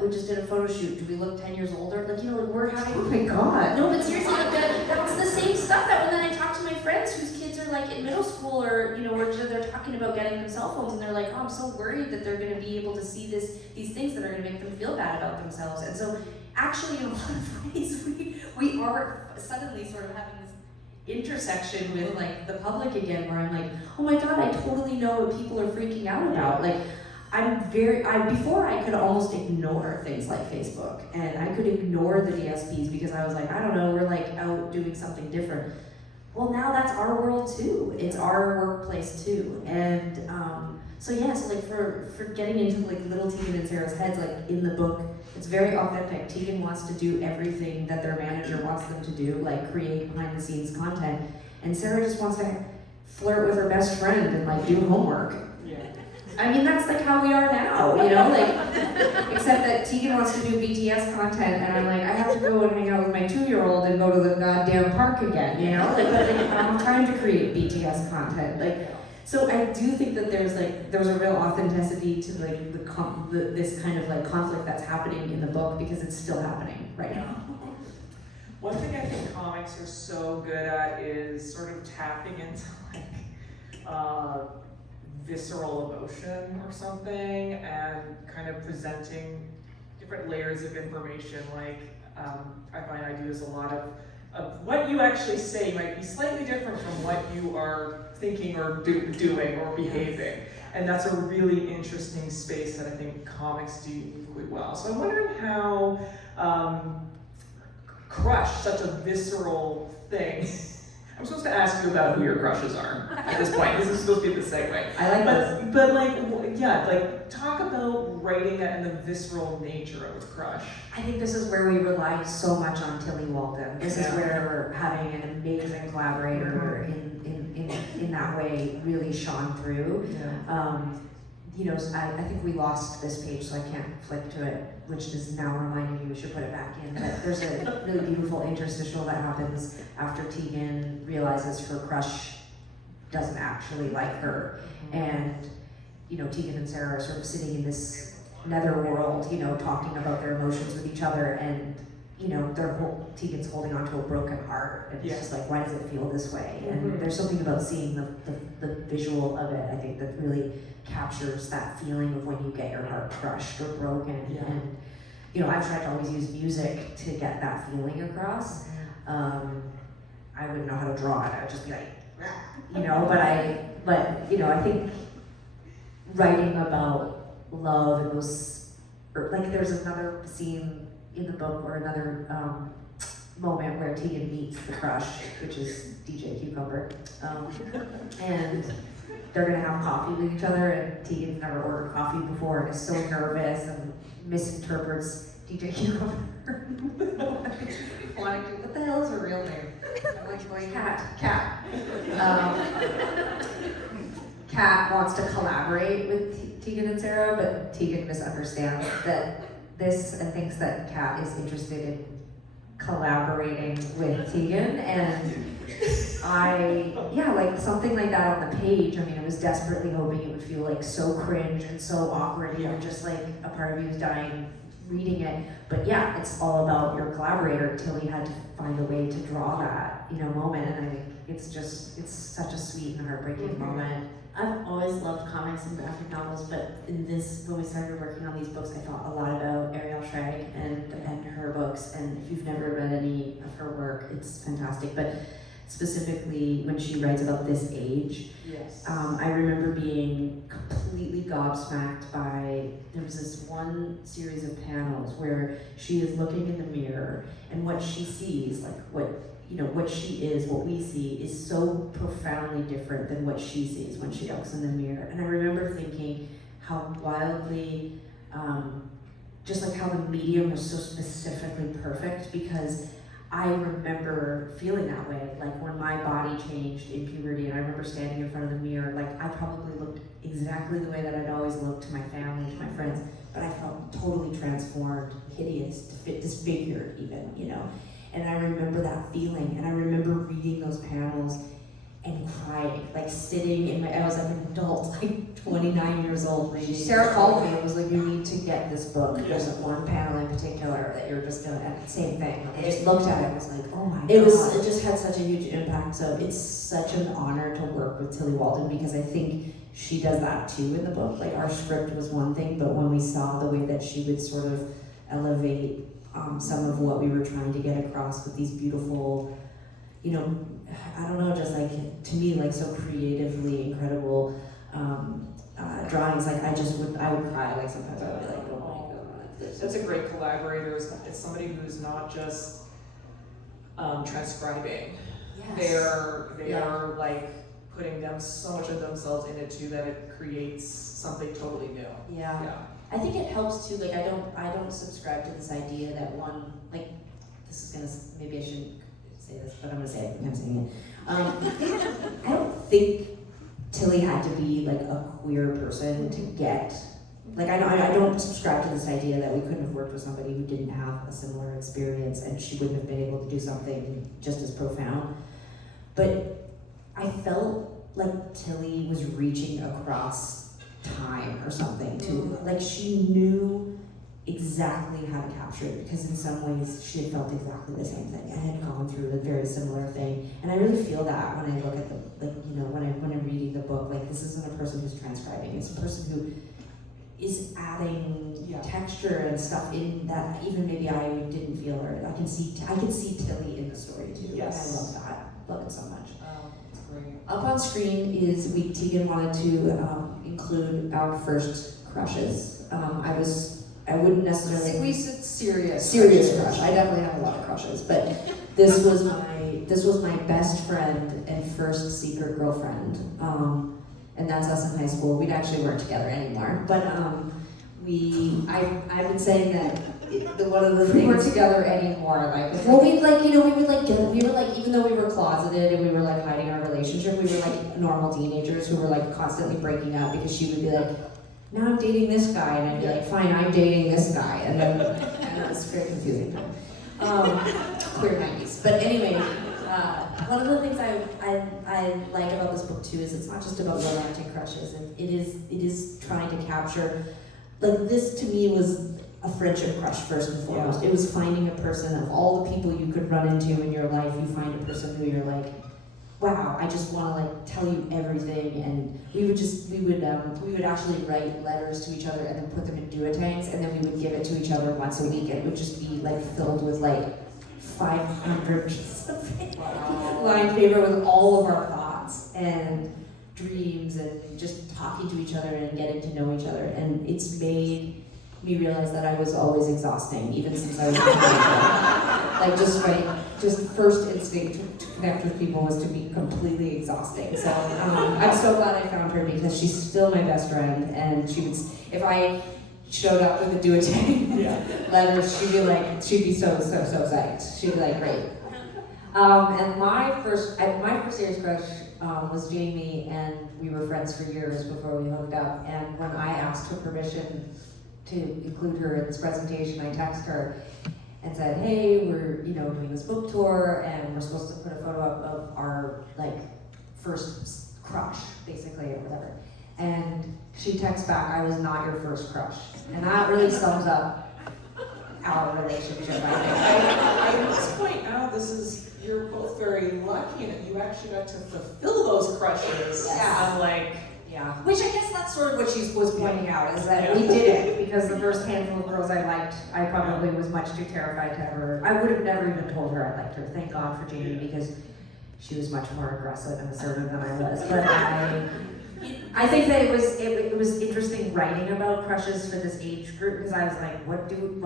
we just did a photo shoot, do we look 10 years older? Like, you know, we're having, Oh my God. no, but seriously, like that's the same stuff that when then I talk to my friends whose kids are like in middle school, or you know, where they're talking about getting them cell phones, and they're like, oh, I'm so worried that they're gonna be able to see these things that are gonna make them feel bad about themselves. And so actually in a lot of ways we are suddenly sort of having this intersection with like the public again, where I'm like, oh my God, I totally know what people are freaking out about. Like, before I could almost ignore things like Facebook, and I could ignore the DSPs because I was like, I don't know, we're like out doing something different. Well, now that's our world too. It's our workplace too. And so like for getting into like little Tegan and Sara's heads, like in the book, it's very authentic. Tegan wants to do everything that their manager wants them to do, like create behind the scenes content. And Sara just wants to flirt with her best friend and like do homework. I mean, that's like how we are now, you know, like, except that Tegan wants to do BTS content, and I'm like, I have to go and hang out with my 2-year-old and go to the goddamn park again, you know, like, but like, I'm trying to create BTS content, like, so I do think that there's a real authenticity to like this kind of like conflict that's happening in the book, because it's still happening right now. One thing I think comics are so good at is sort of tapping into like visceral emotion or something, and kind of presenting different layers of information. Like I find I use a lot of what you actually say might be slightly different from what you are thinking or doing or behaving. And that's a really interesting space that I think comics do really well. So I'm wondering how crush, such a visceral thing. I'm supposed to ask you about who your crushes are at this point. This is supposed to be the segue. I like this. But like, yeah, like talk about writing that in the visceral nature of crush. I think this is where we rely so much on Tilly Walden. This is where we're having an amazing collaborator in that way really shone through. Yeah. You know, I think we lost this page, so I can't flip to it, which is now reminding me we should put it back in. But there's a really beautiful interstitial that happens after Tegan realizes her crush doesn't actually like her. And, you know, Tegan and Sara are sort of sitting in this netherworld, you know, talking about their emotions with each other, and, you know, Tegan's holding onto a broken heart, and it's just like, why does it feel this way? And there's something about seeing the visual of it, I think, that really captures that feeling of when you get your heart crushed or broken. And, you know, I've tried to always use music to get that feeling across. I wouldn't know how to draw it, I would just be like, you know, but you know, I think writing about love and those, or like there's another scene in the book, or another moment where Tegan meets the crush, which is DJ Cucumber, and they're gonna have coffee with each other, and Tegan's never ordered coffee before and is so nervous and misinterprets DJ Cucumber. What the hell is her real name? I'm like going Cat. Cat wants to collaborate with Tegan and Sara, but Tegan misunderstands that this and thinks that Cat is interested in collaborating with Tegan, and like something like that on the page. I mean, I was desperately hoping it would feel like so cringe and so awkward, and just like a part of you was dying reading it. But yeah, it's all about your collaborator. Tilly had to find a way to draw that, you know, moment, and I think it's such a sweet and heartbreaking moment. I've always loved comics and graphic novels, but in this, when we started working on these books, I thought a lot about Ariel Schrag and her books. And if you've never read any of her work, it's fantastic. But specifically, when she writes about this age, I remember being completely gobsmacked by, there was this one series of panels where she is looking in the mirror, and what she sees, like what she is, what we see, is so profoundly different than what she sees when she looks in the mirror. And I remember thinking how wildly, just like how the medium was so specifically perfect, because I remember feeling that way, like when my body changed in puberty, and I remember standing in front of the mirror, like I probably looked exactly the way that I'd always looked to my family, to my friends, but I felt totally transformed, hideous, disfigured even, you know. And I remember that feeling, and I remember reading those panels and crying, like sitting in I was like an adult, like 29 years old reading. Sarah called me and was like, you need to get this book. There's one panel in particular that you're just gonna, and same thing. I just looked at it and was like, oh my god. It just had such a huge impact. So it's such an honor to work with Tilly Walden because I think she does that too in the book. Like our script was one thing, but when we saw the way that she would sort of elevate some of what we were trying to get across with these beautiful, you know, I don't know, just like to me, like so creatively incredible drawings. Like I would cry. Like sometimes I would be like, oh my god. That's a great collaborator. It's somebody who's not just transcribing. Yes. They are like putting so much of themselves in it too that it creates something totally new. Yeah. Yeah. I think it helps too. Like I don't subscribe to this idea that one, like, this is gonna, maybe I shouldn't say this, but I'm gonna say it. I'm saying it. I don't think Tilly had to be like a queer person to get, like I don't subscribe to this idea that we couldn't have worked with somebody who didn't have a similar experience and she wouldn't have been able to do something just as profound. But I felt like Tilly was reaching across time or something too. Like she knew exactly how to capture it because in some ways she had felt exactly the same thing and had gone through a very similar thing. And I really feel that when I look at the, like, you know, when I'm reading the book, like this isn't a person who's transcribing, it's a person who is adding texture and stuff in that even maybe I didn't feel, or I can see Tilly in the story too. Yes. And I love that. Love it so much. It's great. Up on screen is Tegan wanted to include our first crushes. I wouldn't necessarily. We said serious Crush. I definitely have a lot of crushes, but this was my best friend and first secret girlfriend. And that's us in high school. We actually weren't together anymore, but I've been saying that one of the things. We weren't together anymore, like. Well, we were like, even though we were closeted and we were like hiding our relationship, we were like normal teenagers who were like constantly breaking up because she would be like, now I'm dating this guy, and I'd be like, fine, I'm dating this guy, and then I know it's very confusing. Queer 90s, but anyway, one of the things I like about this book too is it's not just about romantic crushes, and it is trying to capture, like this to me was a friendship crush first and foremost. Yeah. It was finding a person of all the people you could run into in your life, you find a person who you're like, wow, I just want to like tell you everything, and we would actually write letters to each other and then put them in duotangs, and then we would give it to each other once a week, and it would just be like filled with like 500 pieces of lined paper with all of our thoughts and dreams and just talking to each other and getting to know each other, and it's made me realize that I was always exhausting, even since I was a teenager. Just first instinct to connect with people was to be completely exhausting. So I'm so glad I found her because she's still my best friend, and she would, if I showed up with a duotang letters, she'd be so psyched. She'd be like, great. And my first serious crush was Jamie, and we were friends for years before we hooked up. And when I asked her permission to include her in this presentation, I texted her and said, hey, we're doing this book tour, and we're supposed to put a photo up of our like first crush, basically, or whatever. And she texts back, I was not your first crush. And that really sums up our relationship, I I must point out, you're both very lucky that you actually got to fulfill those crushes. Yeah. Unlike, Yeah, which I guess that's sort of what she was pointing out, is that we did it, because the first handful of girls I liked, I probably was much too terrified to ever, I would have never even told her I liked her. Thank God for Jamie, because she was much more aggressive and assertive than I was. But I think that it was interesting writing about crushes for this age group, because I was like, what do,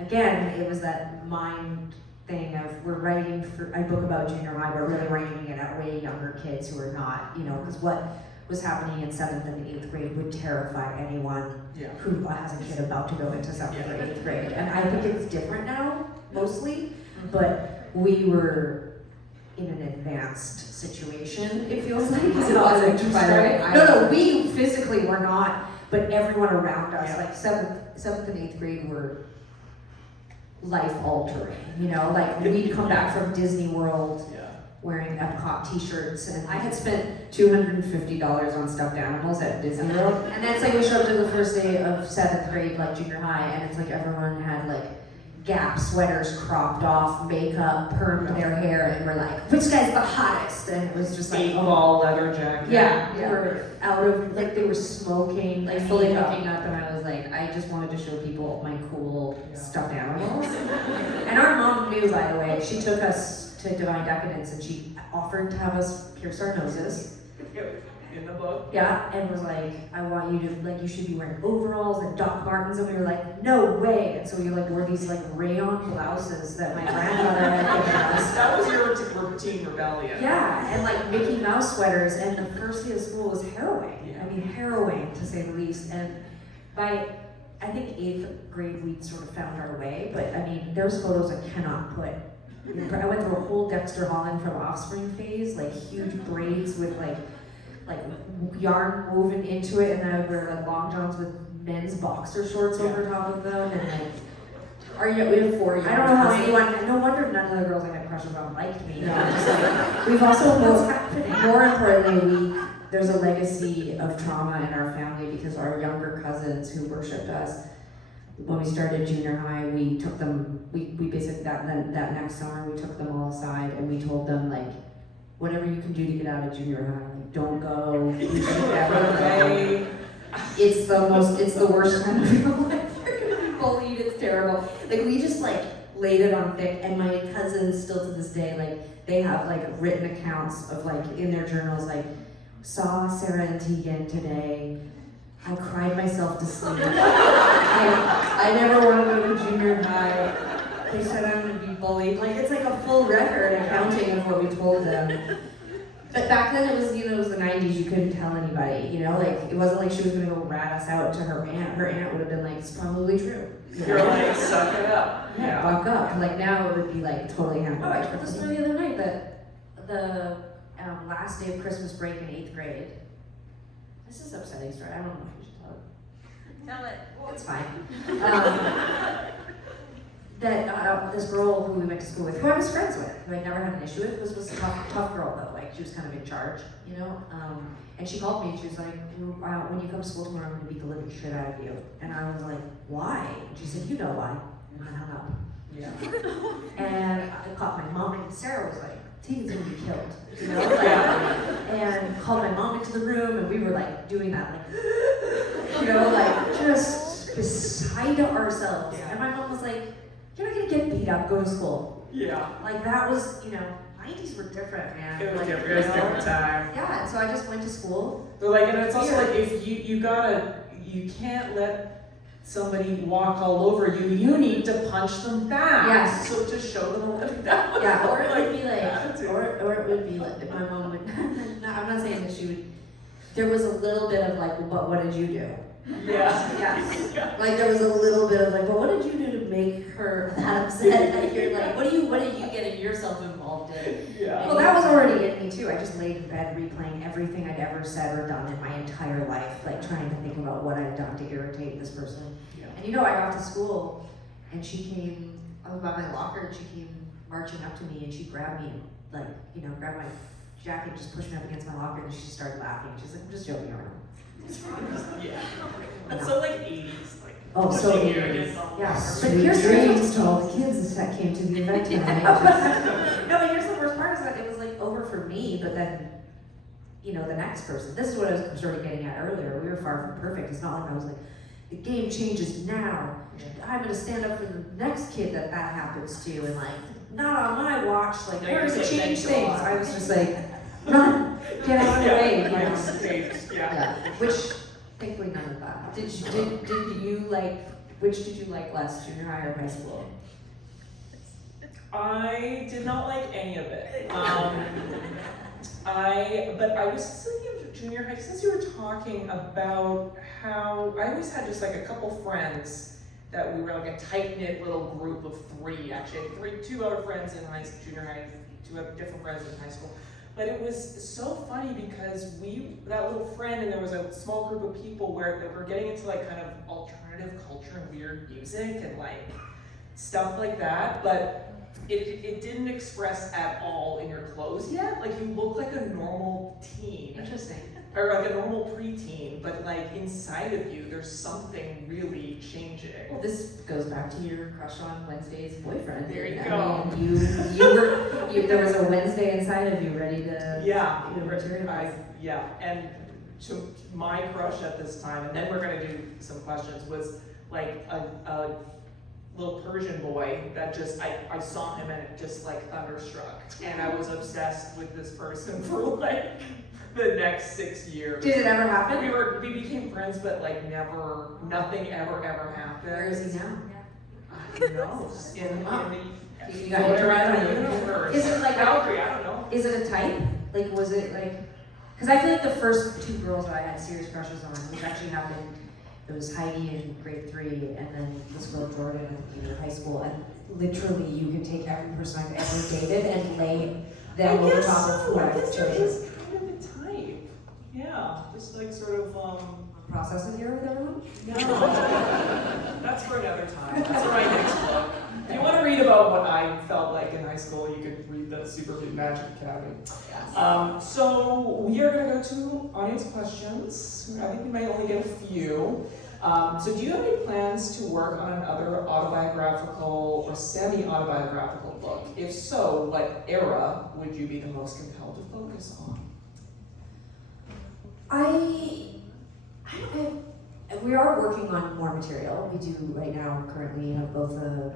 again, it was that mind thing of we're writing for a book about junior high, but really writing it at way younger kids who are not, because what was happening in 7th and 8th grade would terrify anyone who has a kid about to go into 7th or 8th grade. And I think it's different now, mostly, but we were in an advanced situation, it feels like. It's not by the way. No, we physically were not, but everyone around us, like 7th and 8th grade were life altering, like we'd come back from Disney World wearing Epcot t-shirts, and I had spent $250 on stuffed animals at Disney World. And then it's like we showed up to the first day of 7th grade, like junior high, and it's like everyone had like Gap sweaters cropped off, makeup, permed their hair, and we're like, which guy's the hottest? And it was just like, Ball leather jacket. yeah, we were out of, like they were smoking, like fully hooking up, and I was like, I just wanted to show people my cool stuffed animals. And our mom knew, by the way, she took us to Divine Decadence and she offered to have us pierce our noses. In the book. Yeah, and was like, I want you to, like, you should be wearing overalls and Doc Martens, and we were like, no way! And so we like wore these like rayon blouses that my grandmother had given us. That was your teen rebellion. Yeah, and like Mickey Mouse sweaters, and the first day of school was harrowing. Yeah. I mean, harrowing to say the least. And by, I think 8th grade, we sort of found our way, but I mean, there's photos I cannot put. I went through a whole Dexter Holland from Offspring phase, like huge braids with like yarn woven into it, and then I would wear like long johns with men's boxer shorts over top of them, and like, we have 4 years. I don't know how anyone, no wonder none of the girls I had crushes on liked me. No. Just like, we've also, more importantly, there's a legacy of trauma in our family because our younger cousins who worshipped us, when we started junior high, we took them, we basically, that next summer, we took them all aside and we told them, like, whatever you can do to get out of junior high, like, don't go, you should never go. It's the worst time of your life. You're gonna be bullied, it's terrible. Like, we just, like, laid it on thick, and my cousins still to this day, like, they have, like, written accounts of, like, in their journals, like, saw Sara and Tegan today, I cried myself to sleep. I never want to go to junior high. They said I'm going to be bullied. Like, it's like a full record accounting of what we told them. But back then it was, it was the 90s, you couldn't tell anybody, like, it wasn't like she was going to go rat us out to her aunt. Her aunt would have been like, it's probably true. You're like, suck it up. Yeah, buck up. Like, now it would be like totally handled. Oh, I told this story the other night that the last day of Christmas break in 8th grade. This is upsetting story. I don't know if you should tell it. Tell it. It's fine. That this girl who we went to school with, who I was friends with, who I'd never had an issue with, was a tough girl though. Like, she was kind of in charge, And she called me and she was like, when you come to school tomorrow, I'm going to beat the living shit out of you. And I was like, why? And she said, you know why. And I hung up. Yeah. And I called my mom, and Sarah was like, Tegan's gonna be killed, and called my mom into the room, and we were like doing that, like, just beside ourselves. Yeah. And my mom was like, you're not gonna get beat up, go to school. Yeah. Like, that was, 90s were different, man. It was different, it was a different time. Yeah, and so I just went to school. But like, and it's also like, if you can't let somebody walk all over you, you need to punch them back. Yes. So to show them a living that was yeah, or it like, would be like, or it would be like, my mom would, no, I'm not saying that she would, there was a little bit of like, what did you do? Yeah. Yes. Yeah. Like, there was a little bit of like, well, what did you do to make her that upset? That you're like, what are you getting yourself involved in? Yeah. Well, that was already in me too. I just laid in bed replaying everything I'd ever said or done in my entire life, like trying to think about what I'd done to irritate this person. Yeah. And I got to school and she came, I was by my locker and she came marching up to me and she grabbed me, like, grabbed my jacket and just pushed me up against my locker and she started laughing. She's like, I'm just joking around. Yeah. That's so like 80s. Like, oh, so 80s. Yeah. But here's dreams to all the kids that came to the event tonight. No, but here's the worst part is that it was like over for me, but then, the next person. This is what I was sort of getting at earlier. We were far from perfect. It's not like I was like, the game changes now. I'm gonna stand up for the next kid that happens to, and like, not on my watch. Like, we're gonna change things. I was just like, run, get out of the way. Yeah. Which, thankfully, none of that. Did you like? Which did you like less, junior high or high school? I did not like any of it. But I was thinking of junior high, since you were talking about how I always had just like a couple friends that we were like a tight-knit little group of 3, actually. 2 other friends in junior high, 2 different friends in high school. But it was so funny because that little friend, and there was a small group of people where they were getting into like kind of alternative culture and weird music and like stuff like that. But it didn't express at all in your clothes yet. Like, you look like a normal teen. Interesting. Or like a normal preteen, but like inside of you, there's something really changing. Well, this goes back to your crush on Wednesday's boyfriend. There you I go. mean, there was a Wednesday inside of you ready to Yeah, materialize. and to my crush at this time, and then we're gonna do some questions, was like a little Persian boy that just, I saw him and it just like thunderstruck. And I was obsessed with this person for like the next 6 years. Did it ever happen? We became friends, but like nothing ever happened. Where is he now? Who knows? In the You got interrupted on the universe. Is it like Calgary? I don't know. Is it a type? Like, was it like? Because I feel like the first 2 girls that I had serious crushes on, which actually happened. It was Heidi in grade 3, and then this girl Jordan in high school, and Literally, you can take every person I've ever dated and lay them over top of who I I've guess there chosen. is kind of a type. Yeah, just like sort of Processes here with everyone? No, that's for another time. That's for my next book. If you want to read about what I felt like in high school, you could read the Superfood Magic Academy. So we are going to go to audience questions. I think we might only get a few. So do you have any plans to work on another autobiographical or semi-autobiographical book? If so, what era would you be the most compelled to focus on? We are working on more material. We do right now currently have both a,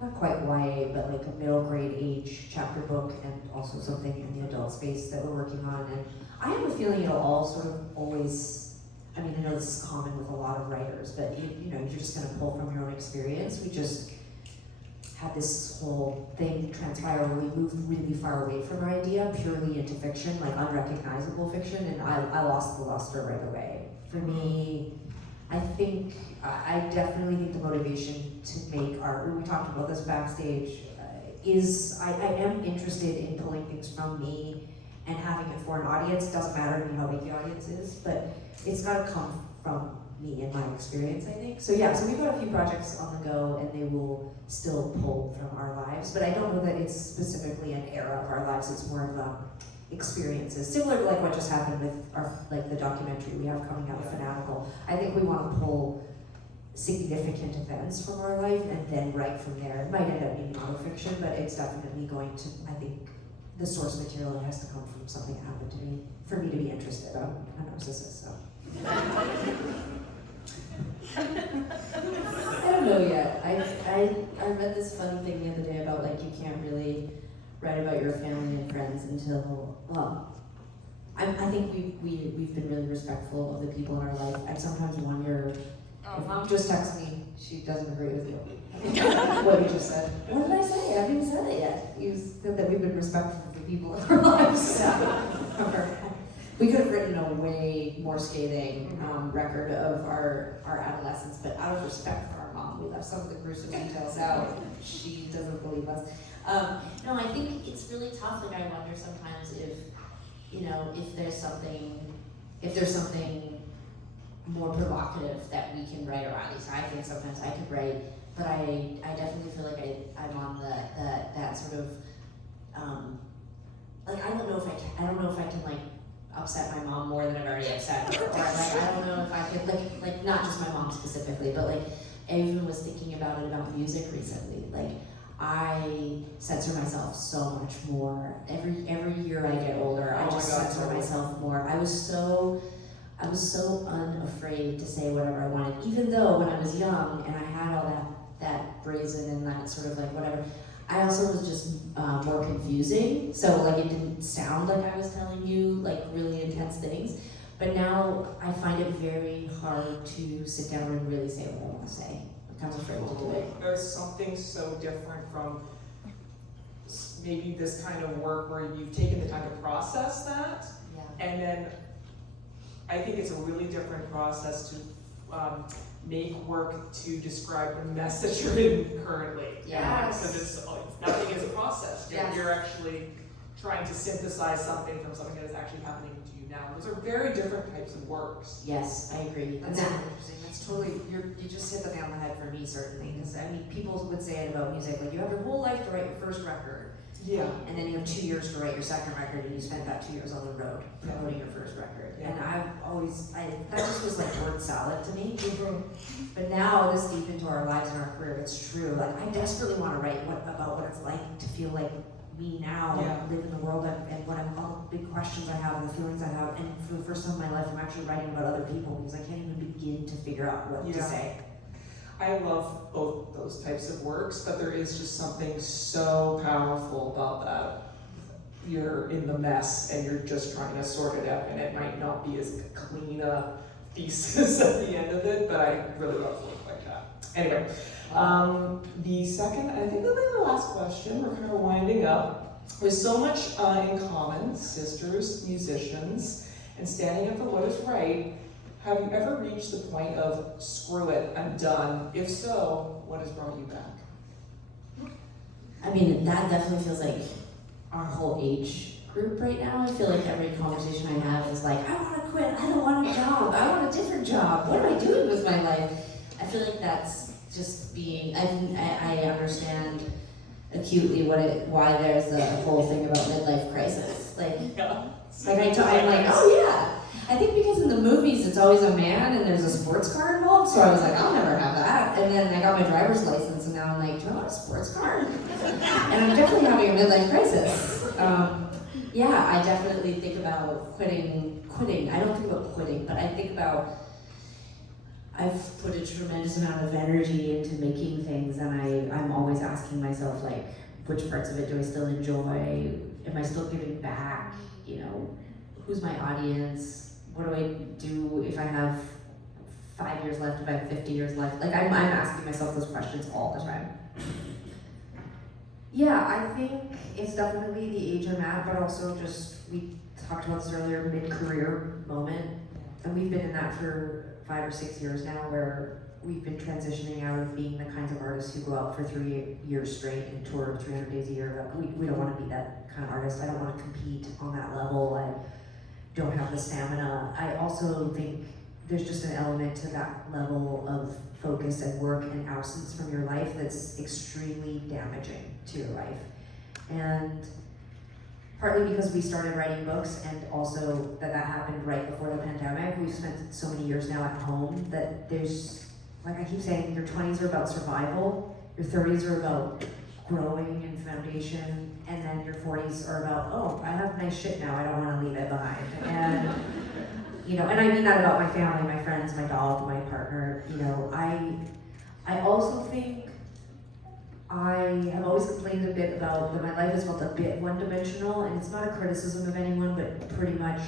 not quite YA, but like a middle grade age chapter book and also something in the adult space that we're working on. And I have a feeling it'll all sort of always, I mean, I know this is common with a lot of writers, but you're just gonna pull from your own experience. We just had this whole thing transpire where we moved really far away from our idea, purely into fiction, like unrecognizable fiction, and I lost the luster right away. For me, I definitely think the motivation to make art, we talked about this backstage, is I am interested in pulling things from me and having it for an audience. Doesn't matter to me how big the audience is, but it's gotta come from me and my experience, I think. So yeah, so we've got a few projects on the go and they will still pull from our lives, but I don't know that it's specifically an era of our lives, it's more of experiences. Similar to like what just happened with the documentary we have coming out, Fanatical. I think we want to pull significant events from our life and then write from there. It might end up being autofiction, but it's definitely going to, I think, the source material has to come from something that happened to me for me to be interested. I'm a narcissist, so. I don't know yet. I read this funny thing the other day about like you can't really write about your family and friends until, well, I think we've been really respectful of the people in our life. I sometimes wonder, if Mom just texts me, she doesn't agree with you. What you just said. What did I say? I haven't even said it yet. You said that we've been respectful of the people in our lives. We could have written a way more scathing record of our adolescence, but out of respect for our mom, we left some of the gruesome details out. She doesn't believe us. No, I think it's really tough. Like I wonder sometimes if there's something more provocative that we can write around these. I think sometimes I could write, but I definitely feel like I'm on that sort of like I don't know if I can like upset my mom more than I've already upset her, or like I don't know if I could like not just my mom specifically, but like I even was thinking about music recently. Like I censor myself so much more. Every year I get older, I just censor myself more. I was so unafraid to say whatever I wanted, even though when I was young and I had all that brazen and that sort of like whatever, I also was just more confusing. So like it didn't sound like I was telling you like really intense things. But now I find it very hard to sit down and really say what I want to say. I'm afraid to do it. There's something so different from maybe this kind of work where you've taken the time to process that, and then I think it's a really different process to make work to describe the message you're in currently. Yes. Because nothing is a process. You're actually trying to synthesize something from something that is actually happening to you now. Those are very different types of works. Yes, I agree. That's so interesting. That's totally, you just hit the nail on the head for me, certainly. Because, I mean, people would say it about music, like, you have your whole life to write your first record. Yeah. And then you have 2 years to write your second record, and you spent that 2 years on the road promoting your first record. Yeah. And that just was like word salad to me. Mhm. But now, this deep into our lives and our career, it's true. Like, I desperately want to write about what it's like to feel like me now, Yeah. live in the world, and all the big questions I have and the feelings I have. And for the first time in my life, I'm actually writing about other people because I can't even begin to figure out what to Yeah. say. I love both those types of works, but there is just something so powerful about that. You're in the mess and you're just trying to sort it out, and it might not be as clean a thesis at the end of it, but I really love work like that. Anyway, the second, I think that'll be the last question, we're kind of winding up. With so much in common, sisters, musicians, and standing up for what is right, have you ever reached the point of, screw it, I'm done? If so, what has brought you back? I mean, that definitely feels like our whole age group right now. I feel like every conversation I have is like, I want to quit, I don't want a job, I want a different job, what am I doing with my life? I feel like that's just being, I understand acutely why there's a whole thing about midlife crisis. Like, I'm like, oh yeah. I think because in the movies it's always a man and there's a sports car involved, so I was like, I'll never have that. And then I got my driver's license and now I'm like, do I want a sports car? And I'm definitely having a midlife crisis. Yeah, I definitely think about quitting. I don't think about quitting, but I think about, I've put a tremendous amount of energy into making things, and I'm always asking myself, like, which parts of it do I still enjoy? Am I still giving back? You know, who's my audience? What do I do if I have 5 years left, if I have 50 years left? Like, I'm asking myself those questions all the time. Yeah, I think it's definitely the age I'm at, but also just, we talked about this earlier, mid-career moment. And we've been in that for 5 or 6 years now, where we've been transitioning out of being the kinds of artists who go out for 3 years straight and tour 300 days a year. We don't want to be that kind of artist. I don't want to compete on that level. I don't have the stamina. I also think there's just an element to that level of focus and work and absence from your life that's extremely damaging to your life. And partly because we started writing books, and also that happened right before the pandemic. We've spent so many years now at home that there's, like I keep saying, your 20s are about survival, your 30s are about growing and foundation, and then your 40s are about, oh, I have nice shit now, I don't want to leave it behind. And you know, and I mean that about my family, my friends, my dog, my partner. You know, I also think I have always complained a bit about that my life has felt a bit one-dimensional, and it's not a criticism of anyone, but pretty much,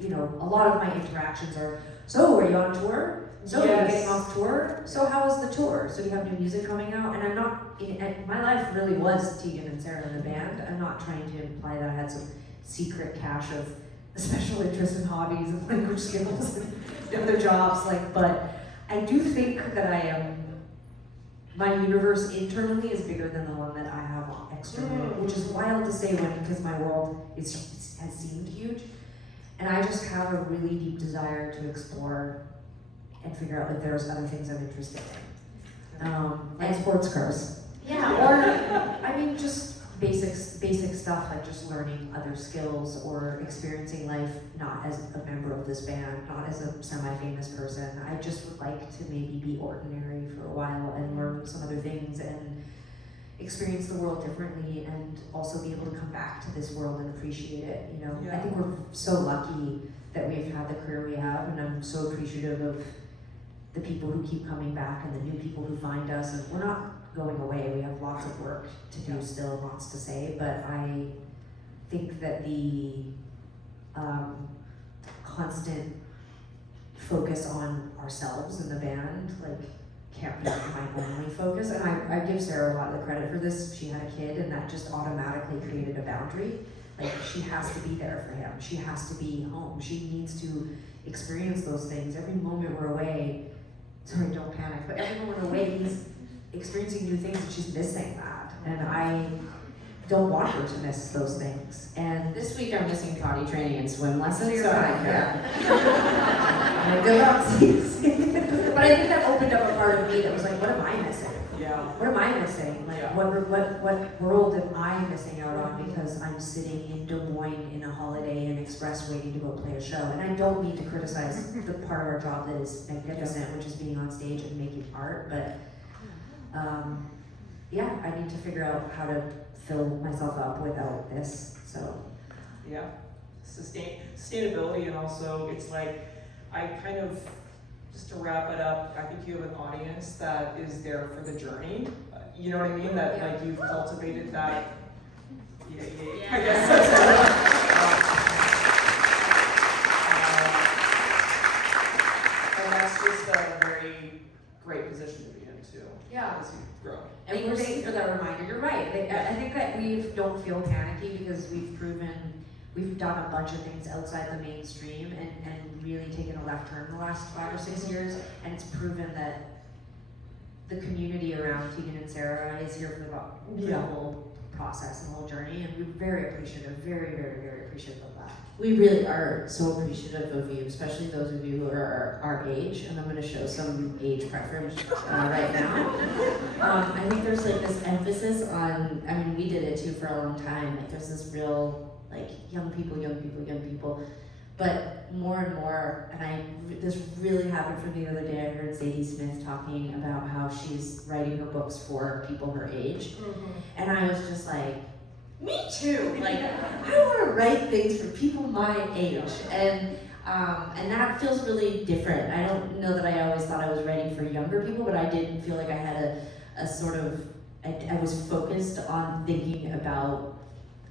you know, a lot of my interactions are, so are you on tour? So are you getting off tour? So how was the tour? So do you have new music coming out? And I'm not, my life really was Tegan and Sara in the band. I'm not trying to imply that I had some secret cache of special interest and hobbies and language skills and other jobs, like, but I do think that my universe internally is bigger than the one that I have externally, which is wild to say because my world has seemed huge. And I just have a really deep desire to explore and figure out if there's other things I'm interested in. Like sports cars. Yeah, or, I mean, just basic stuff, like just learning other skills or experiencing life not as a member of this band, not as a semi-famous person. I just would like to maybe be ordinary for a while and learn some other things and experience the world differently, and also be able to come back to this world and appreciate it. You know, I think we're so lucky that we've had the career we have, and I'm so appreciative of the people who keep coming back and the new people who find us, and we're not going away. We have lots of work to do still, lots to say, but I think that the constant focus on ourselves and the band, like, can't be my only focus. And I give Sara a lot of the credit for this. She had a kid, and that just automatically created a boundary. Like, she has to be there for him. She has to be home. She needs to experience those things. Every moment we're away, sorry, don't panic, but every moment we're away, he's experiencing new things, and she's missing that. And don't want her to miss those things. And This week I'm missing potty training and swim lessons, you're so fine, yeah. good luck. But I think that opened up a part of me that was like, what am I missing? Yeah. What am I missing? Like, Yeah. what world am I missing out on because I'm sitting in Des Moines in a Holiday Inn Express waiting to go play a show? And I don't mean to criticize the part of our job that is magnificent, which is being on stage and making art, but yeah, I need to figure out how to fill myself up without this. So Yeah, sustainability, and also it's like, I kind of, just to wrap it up, I think you have an audience that is there for the journey. You know what I mean? That like you've cultivated that. Yeah. I guess and that's just a very great position to be in too. yeah. As you grow. And we're waiting for that reminder. You're right. I think that we don't feel panicky because we've done a bunch of things outside the mainstream and really taken a left turn the last 5 or 6 years. And it's proven that the community around Tegan and Sara is here for the whole process and the whole journey. And we're very appreciative, very, very, very appreciative of that. We really are so appreciative of you, especially those of you who are our age, and I'm going to show some age preference right now. I think there's like this emphasis on, I mean, we did it too for a long time, like there's this real, like, young people, but more and more, and this really happened for me the other day. I heard Zadie Smith talking about how she's writing her books for people her age, and I was just like, me too. Like, I want to write things for people my age, and that feels really different. I don't know that I always thought I was writing for younger people, but I did feel like I had a sort of, I was focused on thinking about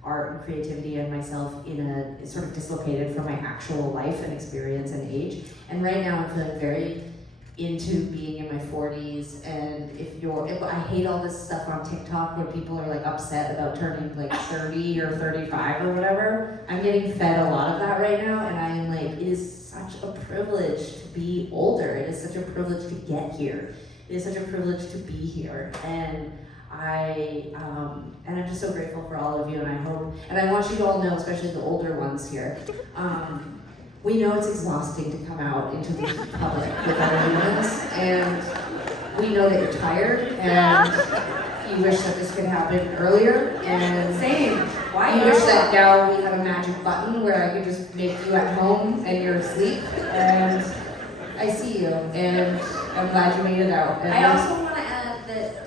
art and creativity and myself in a sort of dislocated from my actual life and experience and age. And right now I'm feeling very into being in my 40s, and I hate all this stuff on TikTok where people are like upset about turning like 30 or 35 or whatever. I'm getting fed a lot of that right now, and I am like, it is such a privilege to be older. It is such a privilege to get here. It is such a privilege to be here, and I'm just so grateful for all of you, and I want you to all know, especially the older ones here, we know it's exhausting to come out into the public with our humans, and we know that you're tired, and you wish that this could happen earlier, and Same. Why you wish that now we had a magic button where I could just make you at home and you're asleep, and I see you, and I'm glad you made it out. And I also want to add that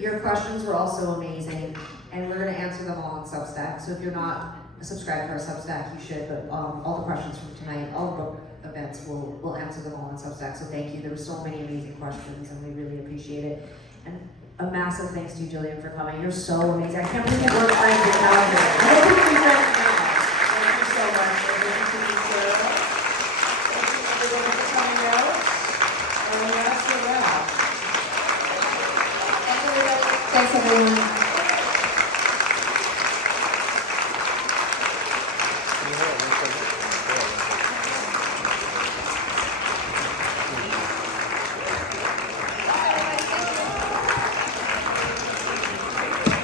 your questions were also amazing, and we're going to answer them all on Substack. So if you're not subscribed to our Substack, you should. But all the questions from tonight, all the book events, we'll answer them all on Substack. So thank you. There were so many amazing questions, and we really appreciate it. And a massive thanks to you, Jillian, for coming. You're so amazing. I can't believe we're friends in Calgary. I hope we can be friends now. Thank you so much. Thank you to Sarah. Thank you everyone for coming out. And that's a wrap. Thanks, everybody. Thanks, everyone. Can you hear it?